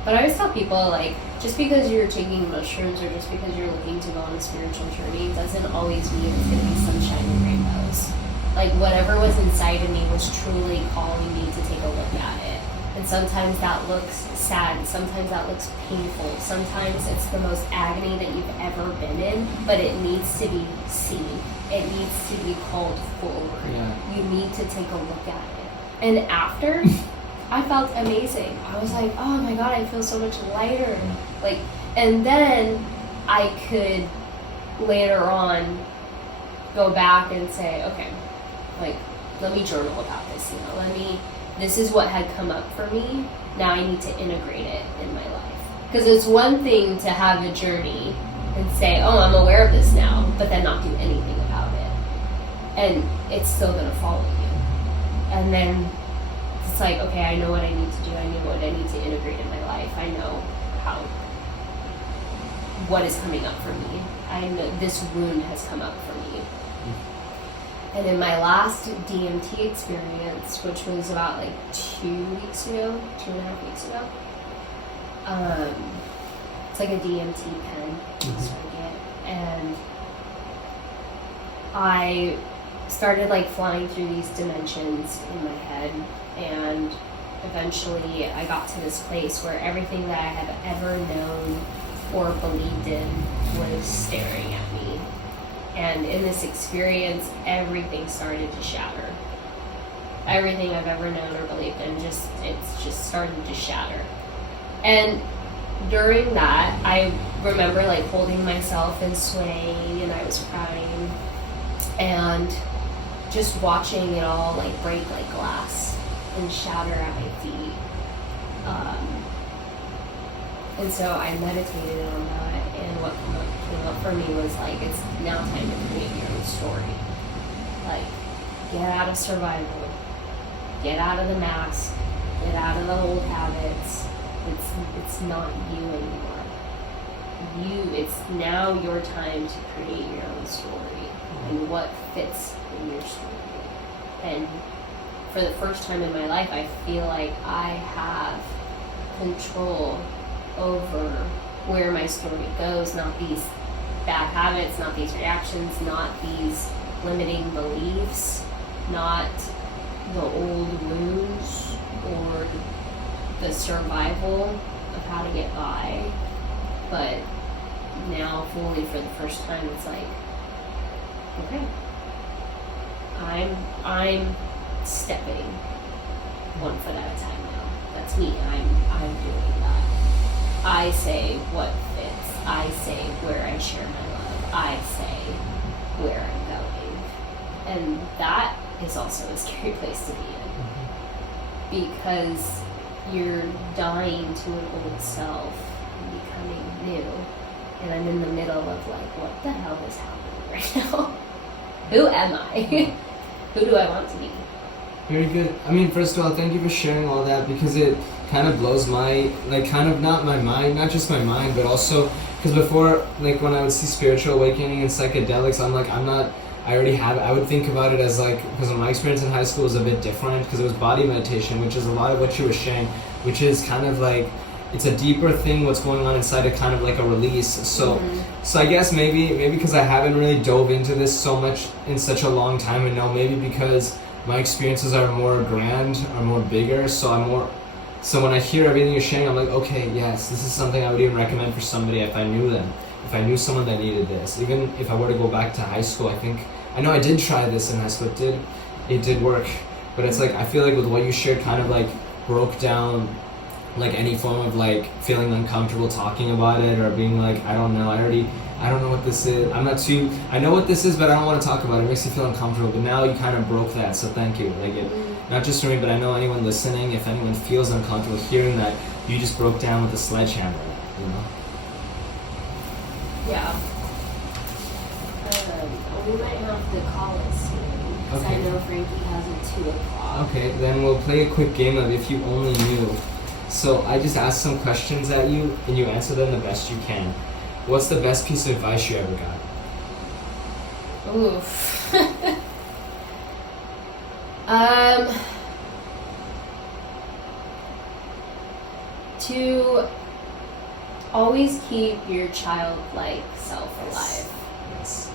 But I always tell people, like, just because you're taking mushrooms or just because you're looking to go on a spiritual journey doesn't always mean it's going to be sunshine and rainbows. Like, whatever was inside of me was truly calling me to take a look at it. And sometimes that looks sad, sometimes that looks painful, sometimes it's the most agony that you've ever been in, but it needs to be seen. It needs to be called forward. Yeah. You need to take a look at it. And after, I felt amazing. I was like, oh my God, I feel so much lighter. Like, and then I could later on go back and say, okay, like, let me journal about this, you know, this is what had come up for me. Now I need to integrate it in my life. Because it's one thing to have a journey and say, oh, I'm aware of this now, but then not do anything about it. And it's still going to follow you. And then it's like, okay, I know what I need to do. I know what I need to integrate in my life. I know what is coming up for me. I know this wound has come up for me. And in my last DMT experience, which was about like 2 weeks ago, 2.5 weeks ago, it's like a DMT pen, and I started like flying through these dimensions in my head, and eventually I got to this place where everything that I had ever known or believed in was staring at me. And in this experience, everything started to shatter. Everything I've ever known or believed in, it's just started to shatter. And during that, I remember like holding myself and swaying, and I was crying, and just watching it all like break like glass and shatter at my feet. And so I meditated on that, and what came up for me was like, it's now time to create your own story. Like, get out of survival, get out of the mask, get out of the old habits. It's not you anymore. It's now your time to create your own story and what fits in your story. And for the first time in my life, I feel like I have control over where my story goes, not these bad habits, not these reactions, not these limiting beliefs, not the old wounds or the survival of how to get by. But now fully for the first time, it's like, okay, I'm stepping one foot at a time now. That's me. I'm doing that. I say what fits. I say where I share my love. I say where I'm going. And that is also a scary place to be in. Because you're dying to an old self and becoming new. And I'm in the middle of like, what the hell is happening right now? Who am I? Who do I want to be? Very good. I mean, first of all, thank you for sharing all that, because it kind of blows my, like, kind of not my mind, not just my mind, but also, because before, like, when I would see spiritual awakening and psychedelics, I would think about it as, like, because my experience in high school was a bit different, because it was body meditation, which is a lot of what you were sharing, which is kind of like, it's a deeper thing, what's going on inside it, kind of like a release. So I guess maybe because I haven't really dove into this so much in such a long time, and now maybe because my experiences are more grand, are more bigger, so when I hear everything you're sharing, I'm like, okay, yes, this is something I would even recommend for somebody if I knew them, if I knew someone that needed this. Even if I were to go back to high school, I know I did try this in high school, it did work, but it's like, I feel like with what you shared kind of like broke down like any form of like feeling uncomfortable talking about it, or being like, I don't know what this is. I know what this is, but I don't want to talk about it. It makes you feel uncomfortable. But now you kind of broke that, so thank you. Like, not just for me, but I know anyone listening, if anyone feels uncomfortable hearing that, you just broke down with a sledgehammer, you know? Yeah. We might have to call it soon, because I know Frankie has a 2 o'clock. Okay, then we'll play a quick game of If You Only Knew. So I just asked some questions at you, and you answer them the best you can. What's the best piece of advice you ever got? Oof. To always keep your childlike self alive. Yes.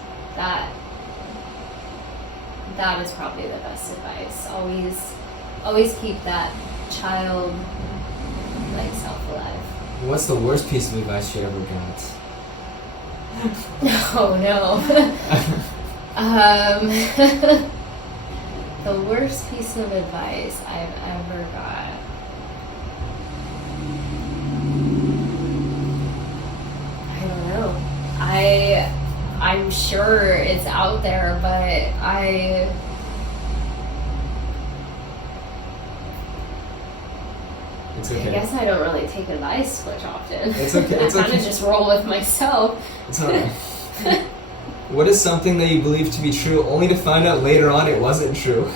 That is probably the best advice. Always keep that child, like self-alive. What's the worst piece of advice you ever got? Oh no. The worst piece of advice I've ever got. I don't know. I'm sure it's out there, but It's okay. I guess I don't really take advice much often. It's okay. It's I kind okay. of just roll with myself. It's alright. What is something that you believe to be true only to find out later on it wasn't true?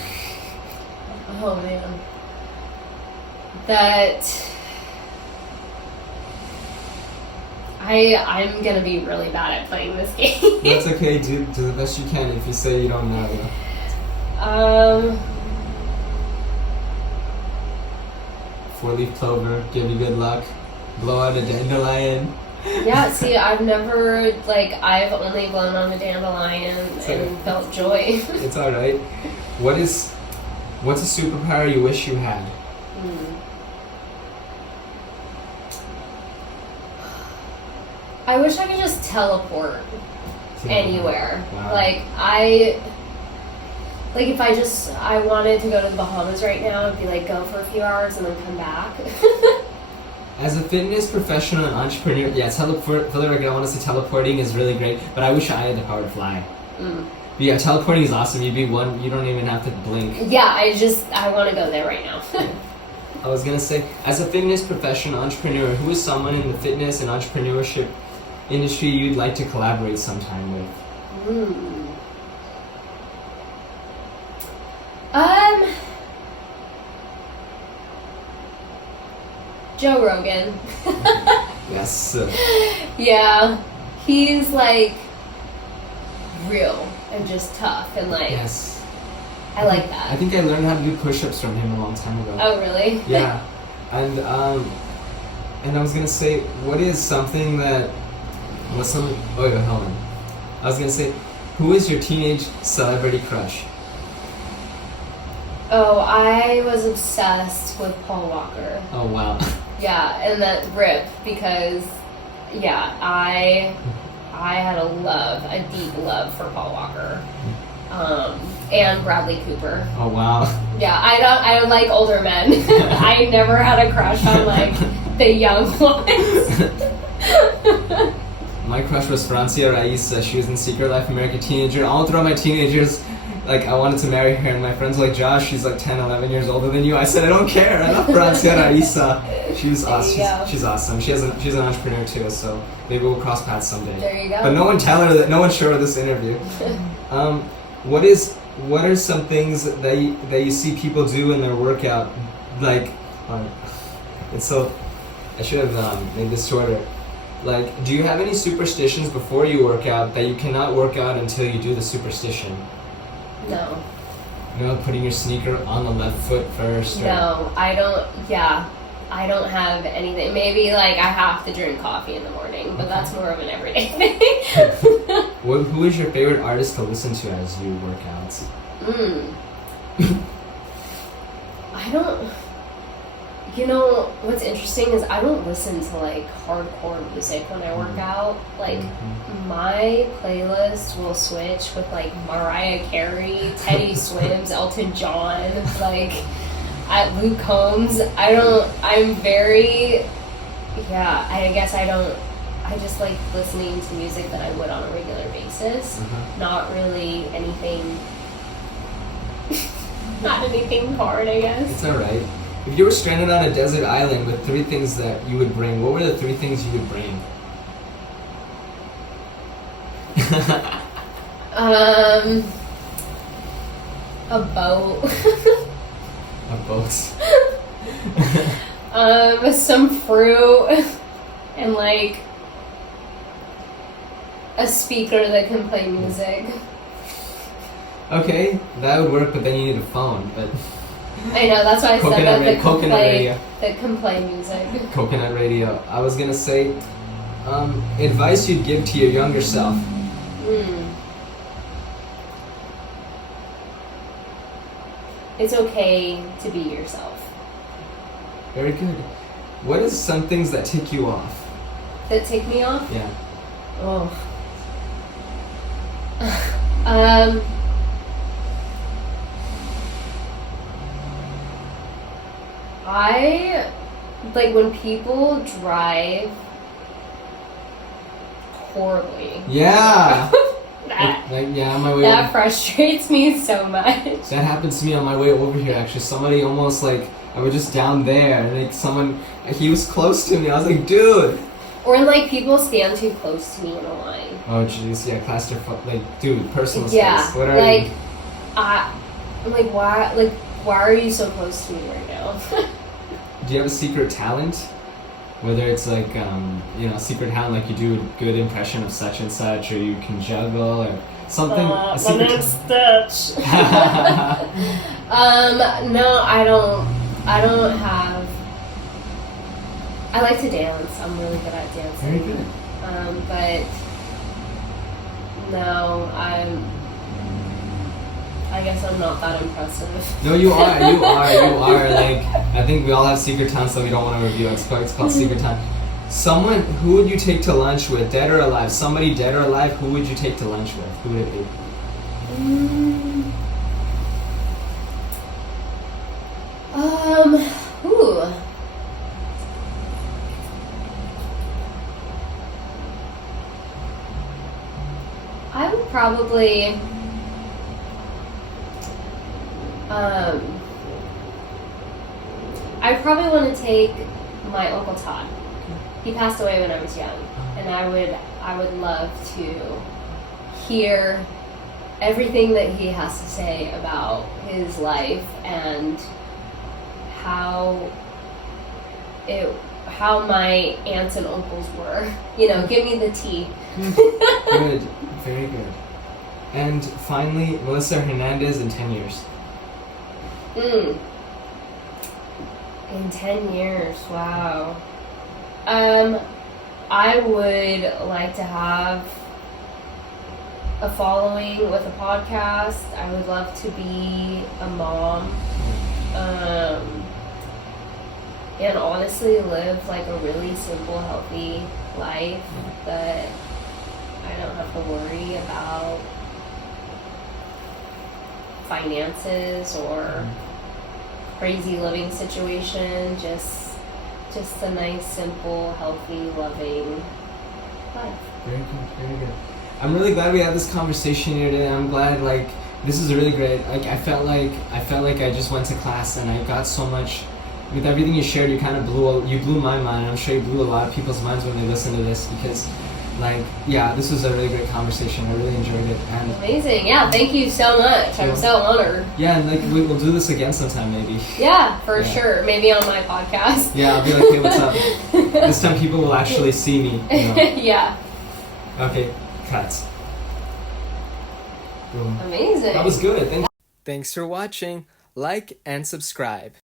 Oh man. That I'm gonna be really bad at playing this game. That's okay. Do the best you can. If you say you don't know. Four-leaf clover, give you good luck. Blow out a dandelion. Yeah, see, I've only blown on a dandelion and felt joy. It's alright. What's a superpower you wish you had? I wish I could just teleport anywhere. Wow. If I wanted to go to the Bahamas right now, I'd be like, go for a few hours and then come back. As a fitness professional and entrepreneur, yeah, for the record, I want to say teleporting is really great, but I wish I had the power to fly. But yeah, teleporting is awesome. You don't even have to blink. Yeah, I want to go there right now. I was gonna say, as a fitness professional entrepreneur, who is someone in the fitness and entrepreneurship industry you'd like to collaborate sometime with? Joe Rogan. Yes. Yeah, he's like real and just tough and like. Yes. I like that. I think I learned how to do push-ups from him a long time ago. Oh really? Yeah, and I was gonna say, what is something that was something? Oh yeah, hold on. I was gonna say, who is your teenage celebrity crush? Oh, I was obsessed with Paul Walker. Oh wow. Yeah, and that rip because, yeah, I had a deep love for Paul Walker, and Bradley Cooper. Oh wow. Yeah, I don't like older men. I never had a crush on like the young ones. My crush was Francia Raisa. She was in Secret Life of American Teenager. All throughout my teenagers, like, I wanted to marry her, and my friends were like, Josh, she's like 10, 11 years older than you. I said, I don't care. I love Francia Raisa. She was awesome. She's awesome. She's an entrepreneur too, so maybe we'll cross paths someday. There you go. But no one show her this interview. What are some things that you see people do in their workout? Like, and so I should have made this shorter. Like, do you have any superstitions before you work out that you cannot work out until you do the superstition? No. You know, putting your sneaker on the left foot first? Or... No, I don't. Yeah, I don't have anything. Maybe like I have to drink coffee in the morning, but that's more of an everyday thing. Who is your favorite artist to listen to as you work out? I don't. You know, what's interesting is I don't listen to like hardcore music when I work out. Like my playlist will switch with like Mariah Carey, Teddy Swims, Elton John, like Luke Combs. I'm very, yeah, I guess I just like listening to music that I would on a regular basis. Not really anything, not anything hard, I guess. It's alright. If you were stranded on a desert island with 3 things that you would bring, what were the 3 things you would bring? A boat. A boat. Some fruit and like a speaker that can play music. Okay, that would work, but then you need a phone. But I know, that's why I said that radio. That can play music. Coconut radio. I was gonna say, advice you'd give to your younger self. It's okay to be yourself. Very good. What is some things that tick you off? That tick me off? Yeah. Oh. I like when people drive horribly. Yeah. That on my way. that frustrates me so much. That happens to me on my way over here. Actually, somebody almost like I was just down there, and like he was close to me. I was like, dude. Or like people stand too close to me in a line. Oh jeez, yeah, claustrophobic. Like, dude, personal Yeah, space. What are like you? I'm like, why? Like, why are you so close to me right now? Do you have a secret talent? Whether it's like, secret talent, like you do a good impression of such and such, or you can juggle, or something. My name's Stitch. No, I don't have. I like to dance. I'm really good at dancing. Very good. But no, I guess I'm not that impressive. No, you are. Like, I think we all have secret talents that we don't want to reveal. It's called secret talent. Someone, who would you take to lunch with, dead or alive? Somebody dead or alive, who would you take to lunch with? Who would it be? Ooh. I would probably I probably want to take my Uncle Todd. He passed away when I was young, and I would love to hear everything that he has to say about his life and how my aunts and uncles were. Give me the tea. Good, very good. And finally, Melissa Hernandez in 10 years. In 10 years, wow. I would like to have a following with a podcast. I would love to be a mom. And honestly live like a really simple, healthy life that I don't have to worry about finances or crazy living situation. Just a nice, simple, healthy, loving life. Very good, very good. I'm really glad we had this conversation here today. I'm glad, like, this is really great. Like, I felt like I just went to class and I got so much. With everything you shared, you kind of blew my mind. I'm sure you blew a lot of people's minds when they listen to this because, this was a really great conversation. I really enjoyed it. And amazing. Yeah, thank you so much. I'm so honored. Yeah, and we'll do this again sometime maybe. Yeah, for sure. Maybe on my podcast. Yeah, I'll be like, hey, what's up? This time people will actually see me. Yeah. Okay, cut. Boom. Amazing. That was good. Thanks for watching. Like and subscribe.